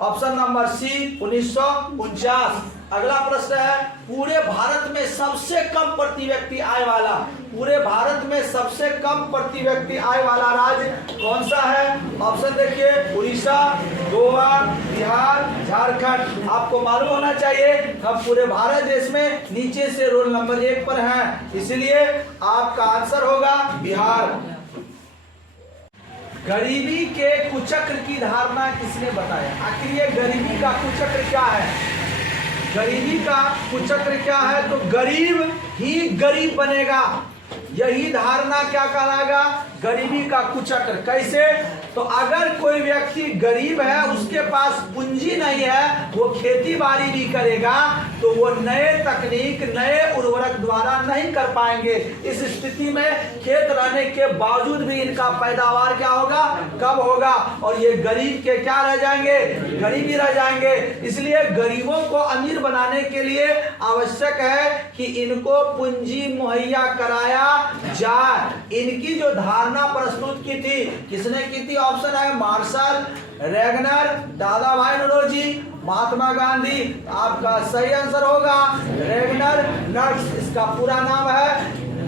ऑप्शन नंबर सी 1949। अगला प्रश्न है पूरे भारत में सबसे कम प्रति व्यक्ति आय वाला, पूरे भारत में सबसे कम प्रति व्यक्ति आय वाला राज्य कौन सा है? ऑप्शन देखिए उड़ीसा, गोवा, बिहार, झारखंड। आपको मालूम होना चाहिए हम पूरे भारत देश में नीचे से रोल नंबर 1 पर हैं, इसलिए आपका आंसर होगा बिहार। गरीबी के कुचक्र की धारणा किसने बताया? आखिर ये गरीबी का कुचक्र क्या है? गरीबी का कुचक्र क्या है? तो गरीब ही गरीब बनेगा, यही धारणा क्या कहलाएगा? गरीबी का कुचक्र। कैसे? तो अगर कोई व्यक्ति गरीब है, उसके पास पूंजी नहीं है, वो खेती बाड़ी भी करेगा तो वो नए तकनीक, नए उर्वरक द्वारा नहीं कर पाएंगे। इस स्थिति में खेत रहने के बावजूद भी इनका पैदावार क्या होगा? कम होगा और ये गरीब के क्या रह जाएंगे? गरीब ही रह जाएंगे। इसलिए गरीबों को अमीर बनाने के लिए आवश्यक है कि इनको पूंजी मुहैया कराया जाए। इनकी जो धारणा प्रस्तुत की थी, किसने की थी? ऑप्शन है मार्शल, रेगनर, दादा भाई नौरोजी, महात्मा गांधी। आपका सही आंसर होगा रेगनर नर्स, इसका पूरा नाम है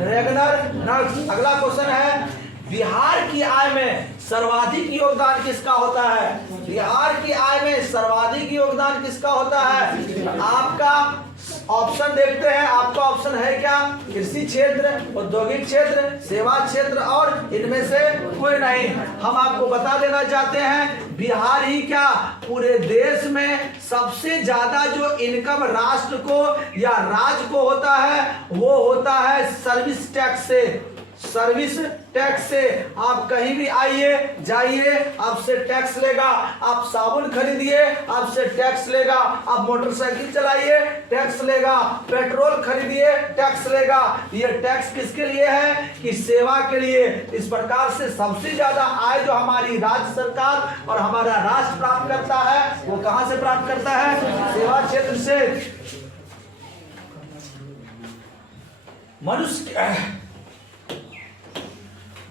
रेगनर नर्स। अगला क्वेश्चन है, बिहार की आय में सर्वाधिक योगदान किसका होता है? बिहार की आय में सर्वाधिक योगदान किसका होता है? आपका ऑप्शन देखते हैं, आपका ऑप्शन है क्या? कृषि क्षेत्र, औद्योगिक क्षेत्र, सेवा क्षेत्र और इनमें से कोई नहीं। हम आपको बता देना चाहते हैं, बिहार ही क्या पूरे देश में सबसे ज्यादा जो इनकम राष्ट्र को या राज्य को होता है वो होता है सर्विस टैक्स से। सर्विस टैक्स से आप कहीं भी आइए जाइए आपसे टैक्स लेगा। आप साबुन खरीदिए आपसे टैक्स लेगा। आप मोटरसाइकिल चलाइए टैक्स लेगा। पेट्रोल खरीदिए टैक्स लेगा। ये टैक्स किसके लिए है? कि सेवा के लिए। इस प्रकार से सबसे ज्यादा आय जो हमारी राज्य सरकार और हमारा राष्ट्र प्राप्त करता है वो कहां से प्राप्त करता है? सेवा क्षेत्र से।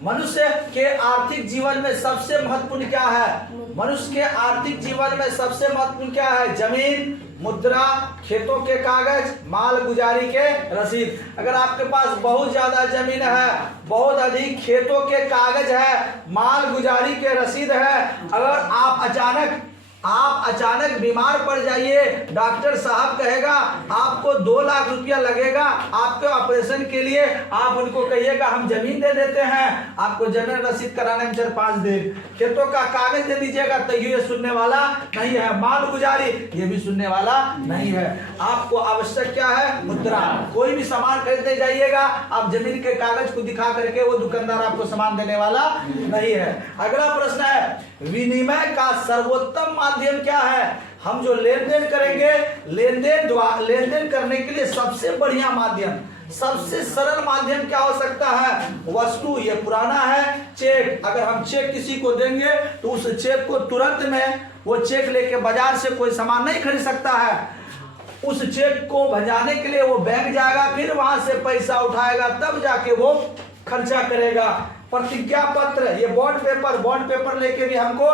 मनुष्य के आर्थिक जीवन में सबसे महत्वपूर्ण क्या है? मनुष्य के आर्थिक जीवन में सबसे महत्वपूर्ण क्या है? जमीन, मुद्रा, खेतों के कागज, माल गुजारी के रसीद। अगर आपके पास बहुत ज्यादा जमीन है, बहुत अधिक खेतों के कागज है, माल गुजारी के रसीद है, अगर आप अचानक बीमार पड़ जाइए, डॉक्टर साहब कहेगा आपको 2 लाख रुपया लगेगा आपके ऑपरेशन के लिए, आप उनको कहिएगा हम जमीन दे देते हैं, आपको जमीन रसीद कराने में 4-5 दिन, खेतों का कागज दे दीजिएगा तो ये सुनने वाला नहीं है, माल गुजारी ये भी सुनने वाला नहीं है। आपको आवश्यक क्या है? मुद्रा। कोई भी सामान खरीदने जाइएगा आप जमीन के कागज को दिखा करके वो दुकानदार आपको सामान देने वाला नहीं है। अगला प्रश्न है, विनिमय का सर्वोत्तम माध्यम क्या है? हम जो लेन देन करेंगे, लेन देन करने के लिए सबसे बढ़िया माध्यम, सबसे सरल माध्यम क्या हो सकता है? वस्तु। ये पुराना है चेक। अगर हम चेक किसी को देंगे तो उस चेक को तुरंत में वो चेक लेके बाजार से कोई सामान नहीं खरीद सकता है। उस चेक को भजाने के लिए वो बैंक जाएगा, फिर वहां से पैसा उठाएगा, तब जाके वो खर्चा करेगा। प्रतिज्ञा पत्र, ये बॉन्ड पेपर लेके भी हमको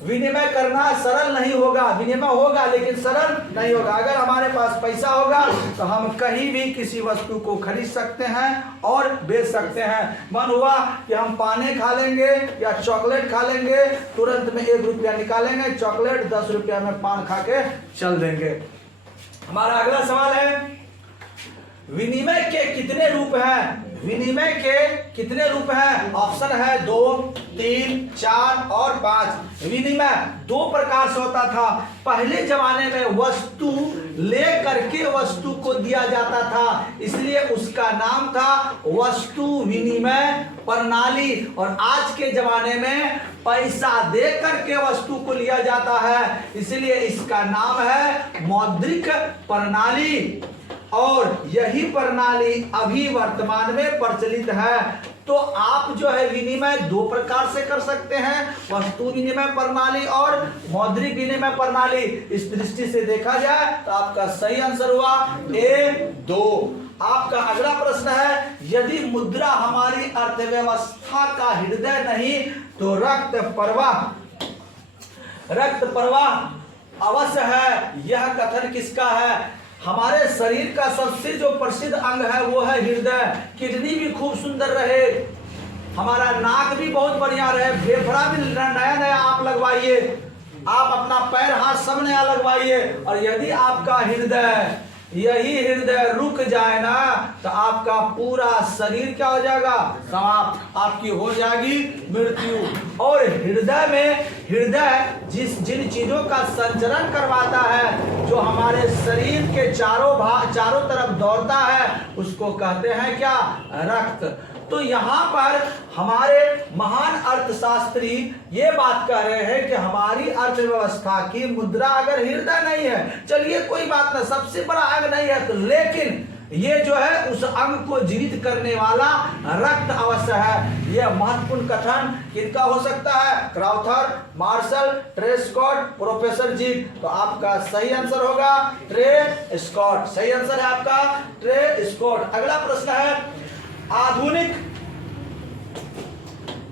विनिमय करना सरल नहीं होगा। विनिमय होगा लेकिन सरल नहीं होगा। अगर हमारे पास पैसा होगा तो हम कहीं भी किसी वस्तु को खरीद सकते हैं और बेच सकते हैं। मन हुआ कि हम पाने खा लेंगे या चॉकलेट खा लेंगे, तुरंत में 1 रुपया निकालेंगे, चॉकलेट 10 रुपया में पान खा के चल देंगे। हमारा अगला सवाल है, विनिमय के कितने रूप हैं? विनिमय के कितने रूप हैं? ऑप्शन है 2, 3, 4 और 5। विनिमय 2 प्रकार से होता था। पहले जमाने में वस्तु ले करके वस्तु को दिया जाता था, इसलिए उसका नाम था वस्तु विनिमय प्रणाली। और आज के जमाने में पैसा दे करके वस्तु को लिया जाता है, इसलिए इसका नाम है मौद्रिक प्रणाली। और यही प्रणाली अभी वर्तमान में प्रचलित है। तो आप जो है विनिमय 2 प्रकार से कर सकते हैं, वस्तु विनिमय प्रणाली और मौद्रिक विनिमय प्रणाली। इस दृष्टि से देखा जाए तो आपका सही आंसर हुआ A2। आपका अगला प्रश्न है, यदि मुद्रा हमारी अर्थव्यवस्था का हृदय नहीं तो रक्त प्रवाह अवश्य है। यह कथन किसका है? हमारे शरीर का सबसे जो प्रसिद्ध अंग है वो है हृदय। किडनी भी खूब सुंदर रहे, हमारा नाक भी बहुत बढ़िया रहे, फेफड़ा भी नया आप लगवाइए, आप अपना पैर हाथ सब नया लगवाइए, और यदि आपका यही हृदय रुक जाए ना तो आपका पूरा शरीर क्या हो जाएगा? समाप्त, आपकी हो जाएगी मृत्यु। और हृदय जिन चीजों का संचरण करवाता है, जो हमारे शरीर के चारों तरफ दौड़ता है, उसको कहते हैं क्या? रक्त। तो यहाँ पर हमारे महान अर्थशास्त्री ये बात कह रहे हैं कि हमारी अर्थव्यवस्था की मुद्रा अगर हृदय नहीं है, चलिए कोई बात ना, सबसे बड़ा अंग नहीं है तो, लेकिन ये जो है उस अंग को जीवित करने वाला रक्त अवश्य है। यह महत्वपूर्ण कथन किनका हो सकता है? Crowther, Marshall, Trescott, professor जीव। तो आपका सही आंसर होगा ट्रे स्कॉट। सही आंसर है आपका ट्रे स्कॉट। अगला प्रश्न है,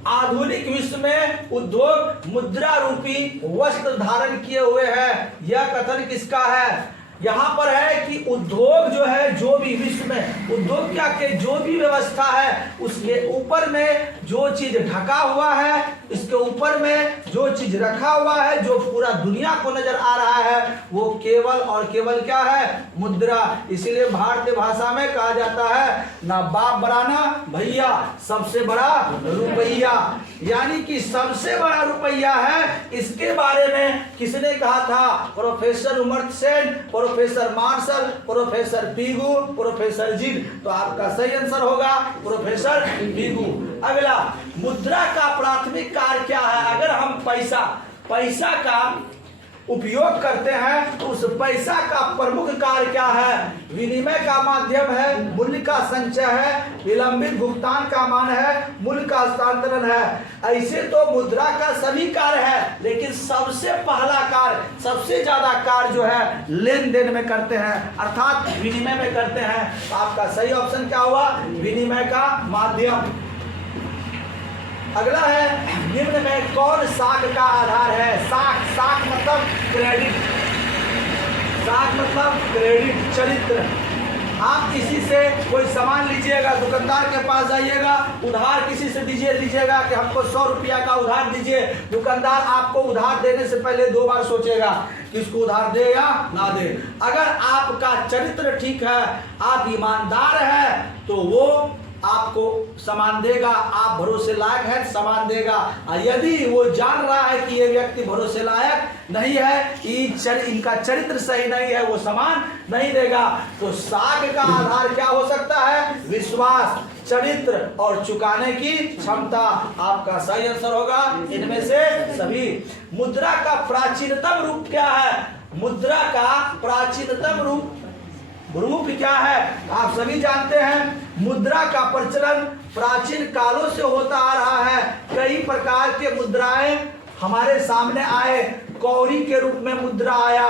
आधुनिक विश्व में उद्योग मुद्रा रूपी वस्त्र धारण किए हुए है। यह कथन किसका है? यहां पर है कि उद्योग जो है, जो भी विश्व में उद्योग क्या के जो भी व्यवस्था है, उसके ऊपर में जो चीज ढका हुआ है, इसके ऊपर में जो चीज रखा हुआ है, जो पूरा दुनिया को नजर आ रहा है, वो केवल और केवल क्या है? मुद्रा। इसीलिए भारतीय भाषा में कहा जाता है ना बाप बड़ा ना भैया, सबसे बड़ा रुपया। यानी कि सबसे बड़ा रुपया है। इसके बारे में किसने कहा था? Professor Amartya Sen, professor Marshall, professor Pigou, professor जिन। तो आपका सही आंसर होगा प्रोफेसर पीगू। अगला, मुद्रा का प्राथमिक कार्य क्या है? अगर हम पैसा का उपयोग करते हैं तो उस पैसा का प्रमुख कार्य क्या है? विनिमय का माध्यम है, मूल्य का संचय है, विलंबित भुगतान का मान है, मूल्य का हस्तांतरण है। ऐसे तो मुद्रा का सभी कार्य है, लेकिन सबसे पहला कार्य, सबसे ज्यादा कार्य जो है लेन देन में करते हैं, अर्थात विनिमय में करते हैं। तो आपका सही ऑप्शन क्या हुआ? विनिमय का माध्यम। अगला है, निम्न में कौन साख का आधार है? साख मतलब क्रेडिट, साख मतलब क्रेडिट, चरित्र। आप किसी से कोई सामान लीजिएगा, दुकानदार के पास जाइएगा, उधार किसी से लीजिएगा कि हमको 100 रुपया का उधार दीजिए। दुकानदार आपको उधार देने से पहले 2 बार सोचेगा कि इसको उधार दे या ना दे। अगर आपका चरित्र ठीक है, आप ईमानदार हैं, तो वो आपको सामान देगा। आप भरोसे लायक है, सामान देगा। और यदि वो जान रहा है कि ये व्यक्ति भरोसे लायक नहीं है, इनका चरित्र सही नहीं है, वो सामान नहीं देगा। तो साख का आधार क्या हो सकता है? विश्वास, चरित्र और चुकाने की क्षमता। आपका सही आंसर होगा इनमें से सभी। मुद्रा का प्राचीनतम रूप क्या है? मुद्रा का प्राचीनतम रूप क्या है? आप सभी जानते हैं, मुद्रा का प्रचलन प्राचीन कालों से होता आ रहा है। कई प्रकार के मुद्राएं हमारे सामने आए। कौड़ी के रूप में मुद्रा आया,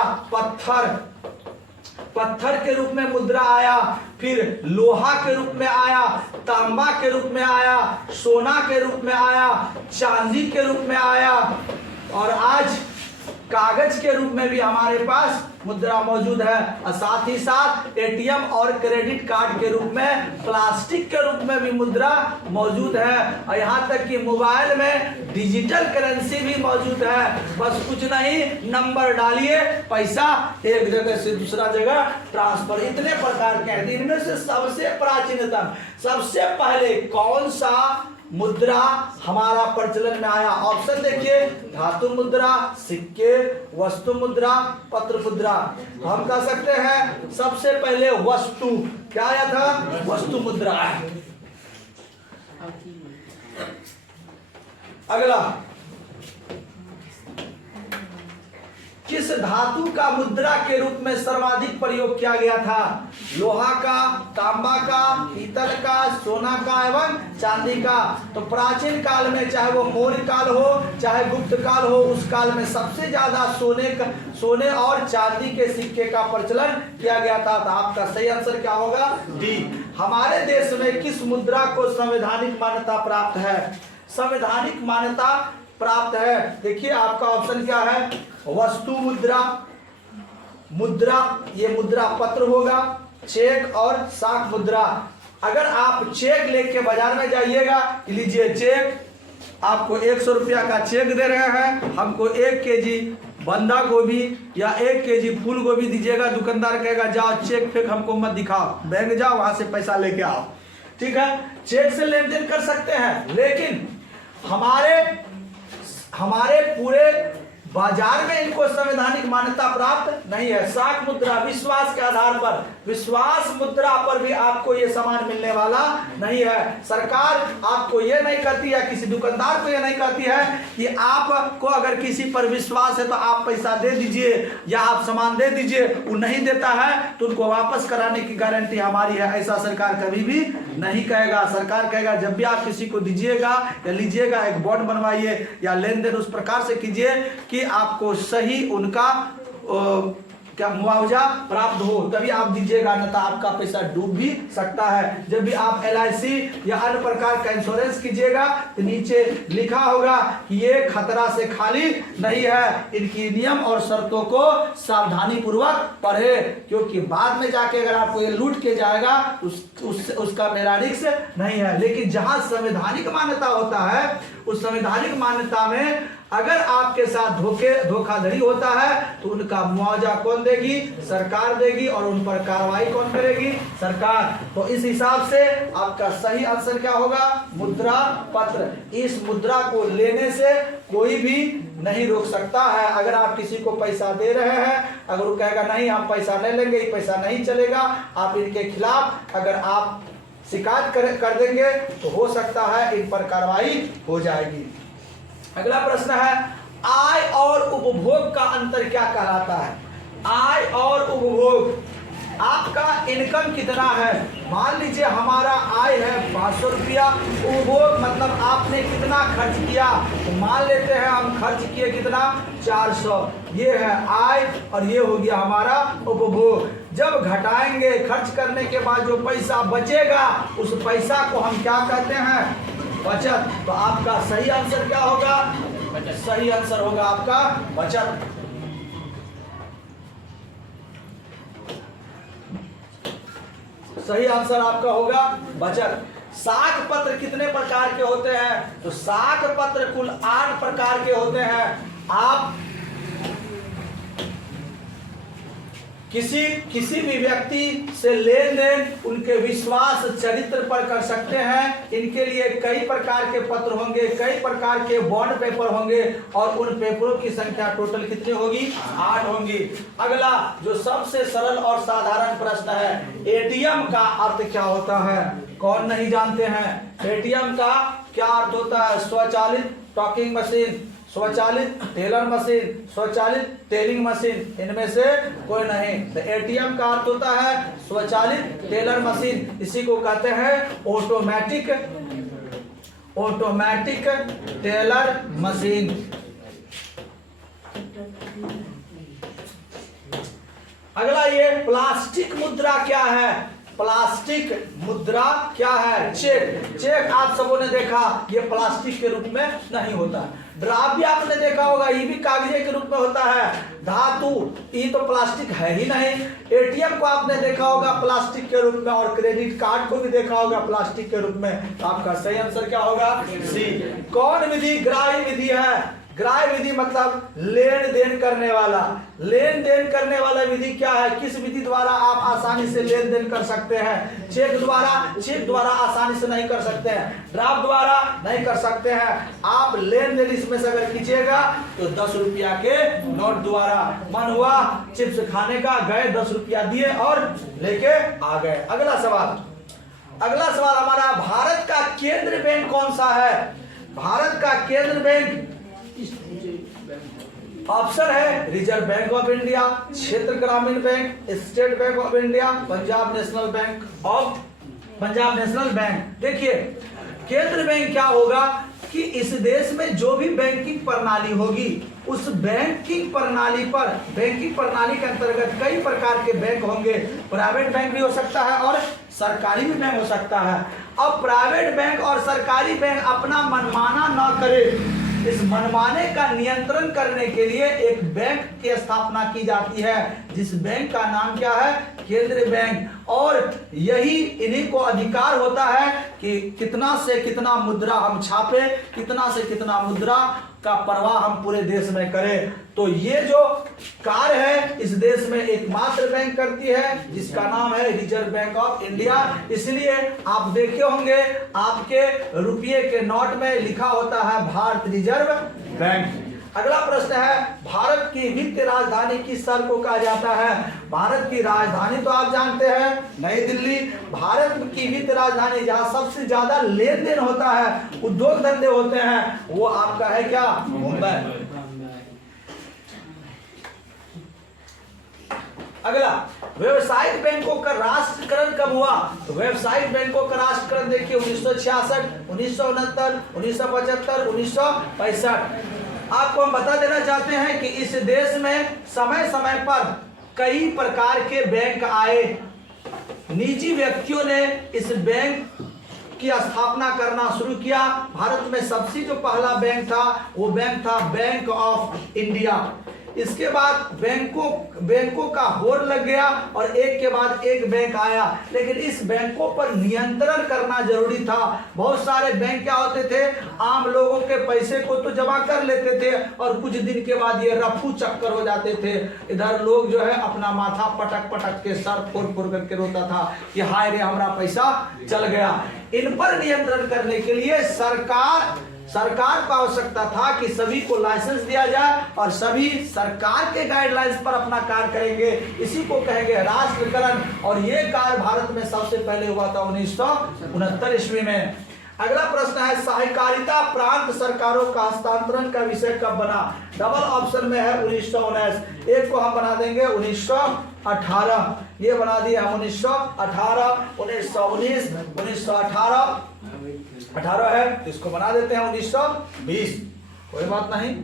पत्थर के रूप में मुद्रा आया, फिर लोहा के रूप में आया, तांबा के रूप में आया, सोना के रूप में आया, चांदी के रूप में आया, और आज कागज के रूप में भी हमारे पास मुद्रा मौजूद है। और साथ ही साथ एटीएम और क्रेडिट कार्ड के रूप में, प्लास्टिक के रूप में भी मुद्रा मौजूद है। और यहाँ तक कि मोबाइल में डिजिटल करेंसी भी मौजूद है। बस कुछ नहीं, नंबर डालिए, पैसा एक जगह से दूसरा जगह ट्रांसफर। इतने प्रकार के हैं। इनमें से सबसे प्राचीनतम, सबसे पहले कौन सा मुद्रा हमारा प्रचलन में आया? ऑप्शन देखिए, धातु मुद्रा, सिक्के, वस्तु मुद्रा, पत्र मुद्रा। हम कह सकते हैं सबसे पहले वस्तु, क्या आया था? वस्तु मुद्रा। अगला, किस धातु का मुद्रा के रूप में सर्वाधिक प्रयोग किया गया था? लोहा का, तांबा का, पीतल का, सोना का एवं चांदी का। तो प्राचीन काल में, चाहे वो मौर्य काल हो चाहे गुप्त काल हो, उस काल में सबसे ज्यादा सोने और चांदी के सिक्के का प्रचलन किया गया था। तो आपका सही आंसर क्या होगा? डी। हमारे देश में किस मुद्रा को संवैधानिक मान्यता प्राप्त है? संवैधानिक मान्यता प्राप्त है, देखिए आपका ऑप्शन क्या है? वस्तु मुद्रा, ये मुद्रा पत्र होगा, चेक और साख मुद्रा। अगर आप चेक लेके बाजार में जाइएगा, लीजिए चेक, आपको 100 रुपया का चेक दे रहे हैं, हमको 1 केजी बंधा गोभी या 1 केजी फूल गोभी दीजिएगा। दुकानदार कहेगा जाओ चेक फेंक, हमको मत दिखाओ, बैंक जाओ, वहां से पैसा लेके आओ। ठीक है, चेक से लेन देन कर सकते हैं, लेकिन हमारे पूरे बाजार में इनको संवैधानिक मान्यता प्राप्त नहीं है। साख मुद्रा विश्वास के आधार पर, विश्वास मुद्रा पर भी आपको ये सामान मिलने वाला नहीं है। सरकार आपको ये नहीं कहती है, किसी दुकानदार को ये नहीं कहती है कि आपको अगर किसी पर विश्वास है तो आप पैसा दे दीजिए या आप सामान दे दीजिए। वो नहीं देता है तो उनको वापस कराने की गारंटी हमारी है, ऐसा सरकार कभी भी नहीं कहेगा। सरकार कहेगा जब भी आप किसी को दीजिएगा या लीजिएगा, एक बॉन्ड बनवाइए या लेन देन उस प्रकार से कीजिए कि आपको सही उनका क्या मुआवजा प्राप्त हो तभी आप दीजिएगा, न तो आपका पैसा डूब भी सकता है। जब भी आप LIC या अन्य प्रकार का इंश्योरेंस कीजिएगा तो नीचे लिखा होगा कि ये खतरा से खाली नहीं है, इनकी नियम और शर्तों को सावधानी पूर्वक पढ़े, क्योंकि बाद में जाके अगर आपको ये लूट के जाएगा उसका मेरा रिस्क नहीं है। लेकिन जहां संवैधानिक मान्यता होता है उस संवैधानिक मान्यता में अगर आपके साथ धोखाधड़ी होता है तो उनका मुआवजा कौन देगी? सरकार देगी। और उन पर कार्रवाई कौन करेगी? सरकार। तो इस हिसाब से आपका सही आंसर क्या होगा? मुद्रा पत्र। इस मुद्रा को लेने से कोई भी नहीं रोक सकता है। अगर आप किसी को पैसा दे रहे हैं, अगर वो कहेगा नहीं हम पैसा नहीं लेंगे, ये पैसा नहीं चलेगा, आप इनके खिलाफ अगर आप शिकायत कर देंगे तो हो सकता है इन पर कार्रवाई हो जाएगी। अगला प्रश्न है, आय और उपभोग का अंतर क्या कहलाता है? आय और उपभोग, आपका इनकम कितना है? मान लीजिए हमारा आय है 500 रुपया, उपभोग मतलब आपने कितना खर्च किया, तो मान लेते हैं हम खर्च किए कितना? 400। ये है आय और ये हो गया हमारा उपभोग। जब घटाएंगे खर्च करने के बाद जो पैसा बचेगा उस पैसा को हम क्या कहते हैं? बचत। तो आपका सही आंसर क्या होगा? सही आंसर होगा आपका बचत। सही आंसर आपका होगा बचत। साख पत्र कितने प्रकार के होते हैं? तो साख पत्र कुल 8 प्रकार के होते हैं। आप किसी भी व्यक्ति से लेन देन उनके विश्वास चरित्र पर कर सकते हैं। इनके लिए कई प्रकार के पत्र होंगे, कई प्रकार के बॉन्ड पेपर होंगे और उन पेपरों की संख्या टोटल कितनी होगी? 8 होंगी। अगला जो सबसे सरल और साधारण प्रश्न है, ATM का अर्थ क्या होता है? कौन नहीं जानते हैं? ATM का क्या अर्थ होता है? स्वचालित टॉकिंग मशीन, स्वचालित टेलर मशीन, स्वचालित टेलिंग मशीन, इनमें से कोई नहीं। तो ATM का अर्थ होता है स्वचालित टेलर मशीन। इसी को कहते हैं ऑटोमेटिक टेलर मशीन। अगला ये प्लास्टिक मुद्रा क्या है? प्लास्टिक मुद्रा क्या है? चेक। चेक आप सबों ने देखा ये प्लास्टिक के रूप में नहीं होता। ड्राफ्ट भी आपने देखा होगा, ये भी कागजे के रूप में होता है। धातु, ये तो प्लास्टिक है ही नहीं। ATM को आपने देखा होगा प्लास्टिक के रूप में और क्रेडिट कार्ड को भी देखा होगा प्लास्टिक के रूप में। तो आपका सही आंसर क्या होगा? सी। कौन विधि ग्राह्य विधि है? ग्राह्य विधि मतलब लेन देन करने वाला। लेन देन करने वाला विधि क्या है? किस विधि द्वारा आप आसानी से लेन देन कर सकते हैं? चेक द्वारा आसानी से नहीं कर सकते हैं, ड्राफ्ट द्वारा नहीं कर सकते हैं। आप लेन देन इसमें से अगर कीजिएगा तो 10 रुपया के नोट द्वारा। मन हुआ चिप्स खाने का, गए 10 रुपया दिए और लेके आ गए। अगला सवाल हमारा, भारत का केंद्रीय बैंक कौन सा है? भारत का केंद्रीय बैंक ऑप्शन है रिजर्व बैंक ऑफ इंडिया, क्षेत्र ग्रामीण bank, state bank of India, Punjab national bank. देखिए केंद्रीय बैंक क्या होगा कि इस देश में जो भी बैंकिंग प्रणाली होगी उस बैंकिंग प्रणाली के अंतर्गत कई प्रकार के बैंक होंगे। प्राइवेट बैंक भी हो सकता है और सरकारी भी बैंक हो सकता है। अब प्राइवेट बैंक और सरकारी बैंक अपना मनमाना न करे, इस मनमाने का नियंत्रण करने के लिए एक बैंक की स्थापना की जाती है, जिस बैंक का नाम क्या है? केंद्रीय बैंक। और यही इन्हीं को अधिकार होता है कि कितना से कितना मुद्रा हम छापे, कितना से कितना मुद्रा का प्रवाह हम पूरे देश में करें। तो ये जो कार्य है इस देश में एकमात्र बैंक करती है, जिसका नाम है रिजर्व बैंक ऑफ इंडिया। इसलिए आप देखे होंगे आपके रुपये के नोट में लिखा होता है भारत रिजर्व बैंक। अगला प्रश्न है, भारत की वित्तीय राजधानी किस शहर को कहा जाता है? भारत की राजधानी तो आप जानते हैं नई दिल्ली। भारत की वित्तीय राजधानी जहां सबसे ज्यादा लेन देन होता है, उद्योग धंधे होते हैं, वो आपका है क्या? मुंबई। अगला, व्यवसायिक बैंकों का राष्ट्रीयकरण कब हुआ? तो व्यवसायिक बैंकों का राष्ट्रीयकरण देखिए 1966, 1969, 1975, 1965। आपको हम बता देना चाहते हैं कि इस देश में समय समय पर कई प्रकार के बैंक आए। निजी व्यक्तियों ने इस बैंक की स्थापना करना शुरू किया। भारत में सबसे जो पहला बैंक था वो बैंक था बैंक ऑफ इंडिया। इसके बाद बैंकों का होड़ लग गया और एक के बाद एक बैंक आया, लेकिन इस बैंकों पर नियंत्रण करना जरूरी था। बहुत सारे बैंक क्या होते थे, आम लोगों के पैसे को तो जमा कर लेते थे और कुछ दिन के बाद ये रफू चक्कर हो जाते थे। इधर लोग जो है अपना माथा पटक पटक के सर फोड़ फोड़ करके रोता था कि हाय रे हमारा पैसा चल गया। इन पर नियंत्रण करने के लिए सरकार को आवश्यकता था कि सभी को लाइसेंस दिया जाए और सभी सरकार के गाइडलाइंस पर अपना कार्य करेंगे। इसी को कहेंगे राष्ट्रीयकरण, और ये कार्य भारत में सबसे पहले हुआ था 1969 ईस्वी में। अगला प्रश्न है, सहकारिता प्रांत सरकारों का हस्तांतरण का विषय कब बना? डबल ऑप्शन में है 1919, एक को हम बना देंगे 1918, ये बना दिया 1918, 1919, 1918, 18 है, इसको बना देते हैं 1920, कोई बात नहीं,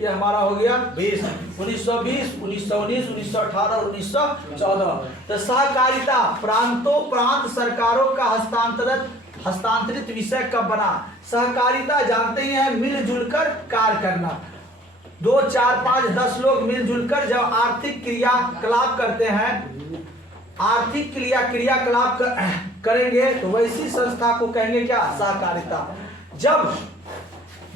ये हमारा हो गया 20, 1920, 1919, 1918 और 1914। तो सहकारिता प्रांत सरकारों का हस्तांतरित विषय कब बना? सहकारिता जानते ही हैं, मिलजुल कर कार्य करना। 2, 4, 5, 10 लोग मिलजुल कर जब आर्थिक क्रियाकलाप करते हैं, आर्थिक क्रियाकलाप करेंगे तो वैसी संस्था को कहेंगे क्या? सहकारिता। जब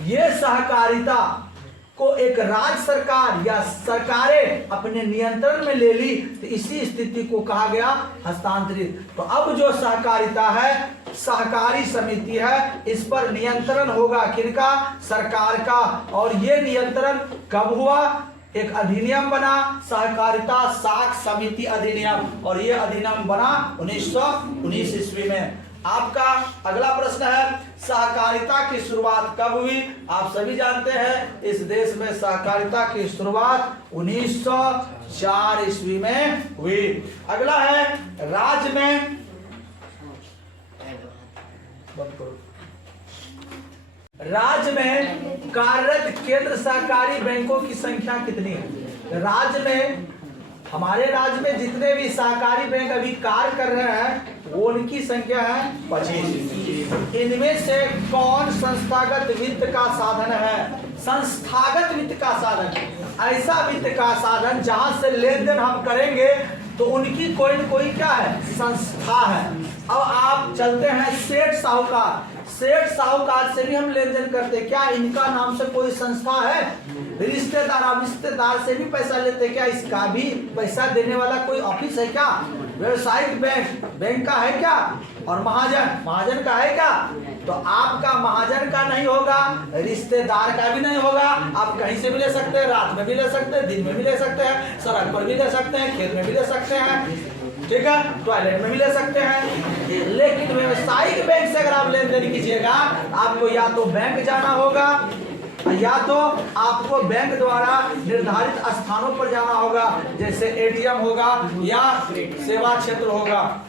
ये सहकारिता को एक राज्य सरकार या सरकारें अपने नियंत्रण में ले ली तो इसी स्थिति को कहा गया हस्तांतरित। तो अब जो सहकारिता है, सहकारी समिति है, इस पर नियंत्रण होगा किनका? सरकार का। और ये नियंत्रण कब हुआ? एक अधिनियम बना, सहकारिता साख समिति अधिनियम, और ये अधिनियम बना 1919 ईस्वी में। आपका अगला प्रश्न है, सहकारिता की शुरुआत कब हुई? आप सभी जानते हैं इस देश में सहकारिता की शुरुआत 1904 ईस्वी में हुई। अगला है, राज्य में कार्यरत केंद्र सहकारी बैंकों की संख्या कितनी है? राज्य में, हमारे राज्य में जितने भी सहकारी बैंक अभी कार्य कर रहे हैं वो उनकी संख्या है 25। इनमें से कौन संस्थागत वित्त का साधन है? संस्थागत वित्त का साधन, ऐसा वित्त का साधन जहां से लेन देन हम करेंगे तो उनकी कोई न कोई क्या है? संस्था है। अब आप चलते हैं सेठ साहूकार, सेठ साहूकार से भी हम लेन देन करते, क्या इनका नाम से कोई संस्था है? रिश्तेदार से भी पैसा लेते, क्या इसका भी पैसा देने वाला कोई ऑफिस है क्या? व्यवसायिक बैंक का है क्या? और महाजन का है क्या? तो आपका महाजन का नहीं होगा, रिश्तेदार का भी नहीं होगा। आप कहीं से भी ले सकते हैं, रात में भी ले सकते हैं, दिन में भी ले सकते हैं, सड़क पर भी ले सकते हैं, खेत में भी ले सकते हैं, ठीक है, टॉयलेट में भी ले सकते हैं। लेकिन व्यवसायिक बैंक से अगर आप लेन देन कीजिएगा, आपको या तो बैंक जाना होगा या तो आपको बैंक द्वारा निर्धारित स्थानों पर जाना होगा, जैसे एटीएम होगा या सेवा क्षेत्र होगा।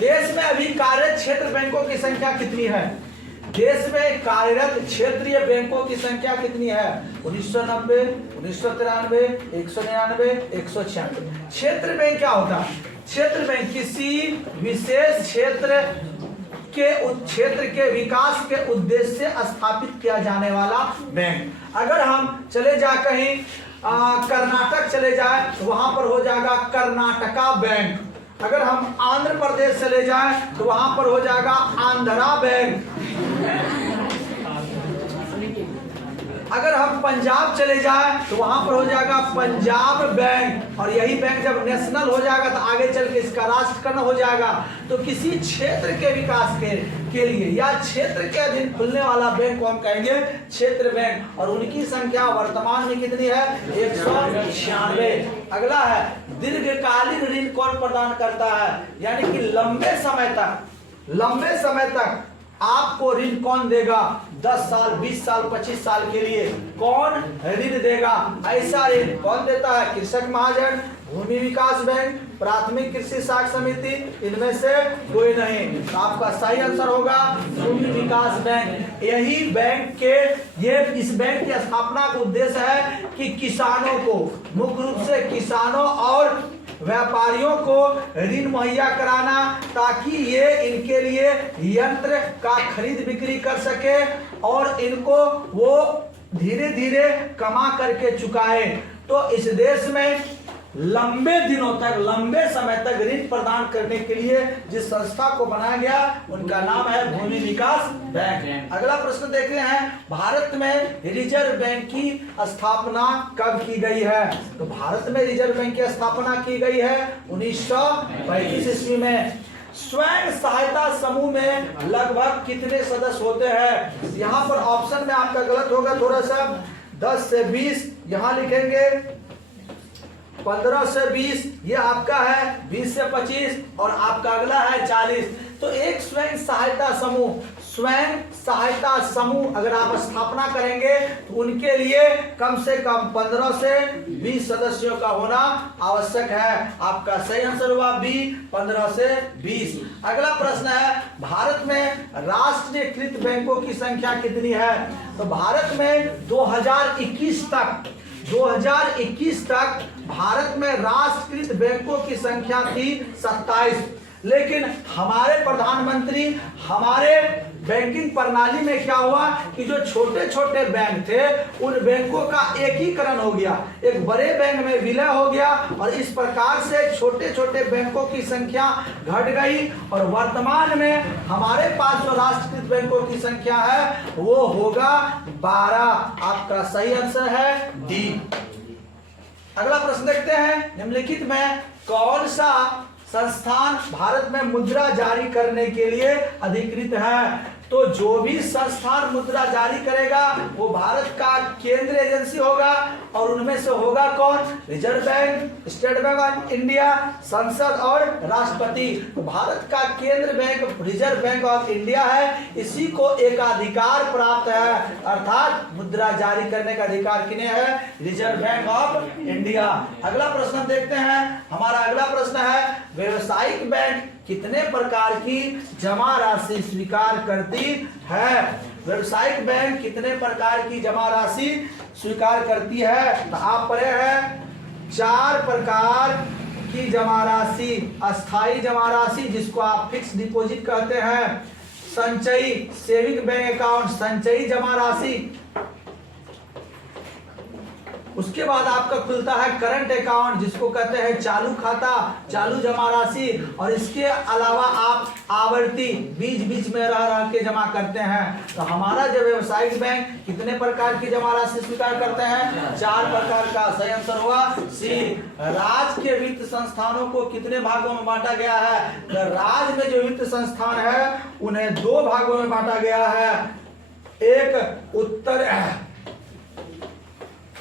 देश में अभी कार्यरत क्षेत्र बैंकों की संख्या कितनी है? देश में कार्यरत क्षेत्रीय बैंकों की संख्या कितनी है? 1990, 1993, 199, 196। क्षेत्र बैंक क्या होता है? क्षेत्र बैंक किसी विशेष क्षेत्र के विकास के उद्देश्य से स्थापित किया जाने वाला बैंक। अगर हम चले जाए कहीं कर्नाटक चले जाए तो वहां पर हो जाएगा कर्नाटका बैंक। अगर हम आंध्र प्रदेश चले जाएं तो वहां पर हो जाएगा आंध्रा बैंक। अगर हम पंजाब चले जाएं तो वहां पर हो जाएगा पंजाब बैंक। और यही बैंक जब नेशनल हो जाएगा तो आगे चल के इसका राष्ट्रीयकरण हो जाएगा। तो किसी क्षेत्र के विकास के लिए या क्षेत्र के अधीन खुलने वाला बैंक को हम कहेंगे क्षेत्र बैंक। और उनकी संख्या वर्तमान में कितनी है? 196। अगला है, दीर्घकालीन ऋण कौन प्रदान करता है? यानी कि लंबे समय तक आपको ऋण कौन देगा? 10 साल, 20 साल, 25 साल के लिए कौन ऋण देगा? ऐसा ऋण कौन देता है? कृषक महाजन, भूमि विकास बैंक, प्राथमिक कृषि साख समिति, इनमें से कोई नहीं। तो आपका सही आंसर होगा भूमि विकास बैंक। यही बैंक के इस बैंक की स्थापना का उद्देश्य है कि किसानों को, मुख्य रूप से किसानों और व्यापारियों को ऋण मुहैया कराना, ताकि ये इनके लिए यंत्र का खरीद बिक्री कर सके और इनको वो धीरे धीरे कमा करके चुकाए। तो इस देश में लंबे दिनों तक, लंबे समय तक ऋण प्रदान करने के लिए जिस संस्था को बनाया गया उनका नाम है भूमि विकास बैंक। अगला प्रश्न देख रहे हैं, भारत में रिजर्व बैंक की स्थापना कब की गई है? तो भारत में रिजर्व बैंक की स्थापना की गई है 1935 ईस्वी में। स्वयं सहायता समूह में लगभग कितने सदस्य होते हैं? यहाँ पर ऑप्शन में आपका गलत होगा थोड़ा सा, 10 से 20 यहाँ लिखेंगे, 15 से 20 ये आपका है, 20 से 25 और आपका अगला है 40। तो एक स्वयं सहायता समूह अगर आप स्थापना करेंगे तो उनके लिए कम से कम 15 से 20 सदस्यों का होना आवश्यक है। आपका सही आंसर हुआ बी, 15 से 20। अगला प्रश्न है, भारत में राष्ट्रीयकृत बैंकों की संख्या कितनी है? तो भारत में 2021 तक भारत में राष्ट्रीयकृत बैंकों की संख्या थी 27। लेकिन हमारे प्रधानमंत्री, हमारे बैंकिंग प्रणाली में क्या हुआ कि जो छोटे छोटे बैंक थे उन बैंकों का एकीकरण हो गया, एक बड़े बैंक में विलय हो गया और इस प्रकार से छोटे छोटे बैंकों की संख्या घट गई और वर्तमान में हमारे पास जो राष्ट्रीयकृत बैंकों की संख्या है वो होगा 12। आपका सही आंसर है डी। अगला प्रश्न देखते हैं, निम्नलिखित में कौन सा संस्थान भारत में मुद्रा जारी करने के लिए अधिकृत है? तो जो भी संस्थान मुद्रा जारी करेगा वो भारत का केंद्रीय एजेंसी होगा और उनमें से होगा कौन? Reserve bank, state bank of India, संसद और राष्ट्रपति। तो भारत का केंद्र bank reserve bank of India है, इसी को एकाधिकार प्राप्त है, अर्थात मुद्रा जारी करने का अधिकार किन्हें है? Reserve bank of India. अगला प्रश्न देखते हैं, हमारा अगला प्रश्न है, व्यावसायिक बैंक कितने प्रकार की जमा राशि स्वीकार करती है? व्यावसायिक बैंक कितने प्रकार की जमा राशि स्वीकार करती है? तो आप पढ़े हैं 4 प्रकार की जमा राशि। अस्थाई जमा राशि जिसको आप फिक्स डिपॉजिट कहते हैं, संचयी सेविंग बैंक अकाउंट संचयी जमा राशि, उसके बाद आपका खुलता है करंट अकाउंट जिसको कहते हैं चालू खाता, चालू जमा राशि, और इसके अलावा आप आवर्ती बीच बीच में रह के जमा करते हैं। तो हमारा जो व्यावसायिक बैंक कितने प्रकार की जमा राशि स्वीकार करते हैं? 4 प्रकार का। सही आंसर हुआ सी। राज्य के वित्त संस्थानों को कितने भागों में बांटा गया है? तो राज्य में जो वित्त संस्थान है उन्हें 2 भागों में बांटा गया है, एक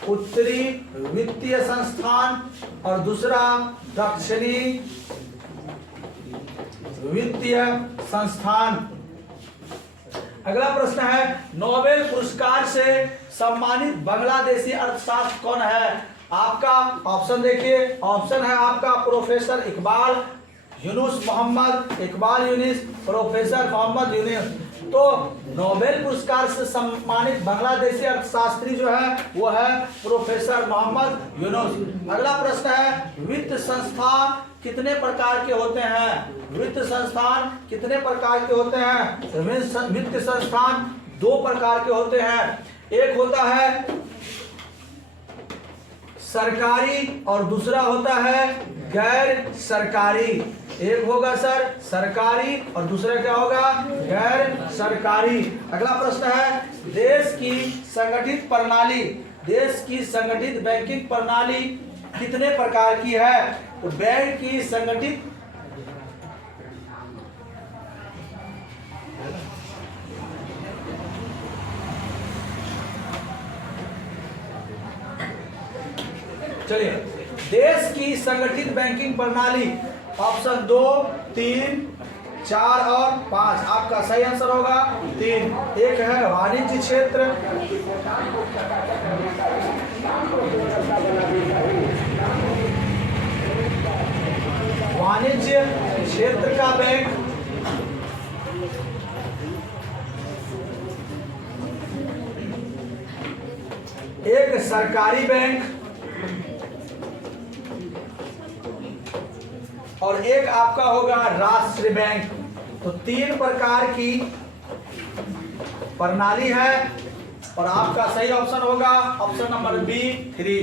उत्तरी वित्तीय संस्थान और दूसरा दक्षिणी वित्तीय संस्थान। अगला प्रश्न है, नोबेल पुरस्कार से सम्मानित बांग्लादेशी अर्थशास्त्र कौन है? आपका ऑप्शन देखिए, ऑप्शन है आपका प्रोफेसर इकबाल यूनुस मोहम्मद, इकबाल यूनुस, प्रोफेसर मोहम्मद यूनुस। तो नोबेल पुरस्कार से सम्मानित बांग्लादेशी अर्थशास्त्री जो है वो है प्रोफेसर मोहम्मद यूनुस। अगला प्रश्न है, वित्त संस्थान कितने प्रकार के होते हैं? वित्त संस्थान कितने प्रकार के होते हैं? वित्त संस्थान 2 प्रकार के होते हैं, एक होता है सरकारी और दूसरा होता है गैर सरकारी। एक होगा सर सरकारी और दूसरा क्या होगा? गैर सरकारी। अगला प्रश्न है, देश की संगठित बैंकिंग प्रणाली कितने प्रकार की है? तो बैंक की संगठित चलिए, देश की संगठित बैंकिंग प्रणाली ऑप्शन 2, 3, 4 और 5। आपका सही आंसर होगा 3। एक है वाणिज्य क्षेत्र, वाणिज्य क्षेत्र का बैंक, एक सरकारी बैंक और एक आपका होगा राष्ट्रीय बैंक। तो 3 प्रकार की प्रणाली है और आपका सही ऑप्शन होगा ऑप्शन नंबर बी 3।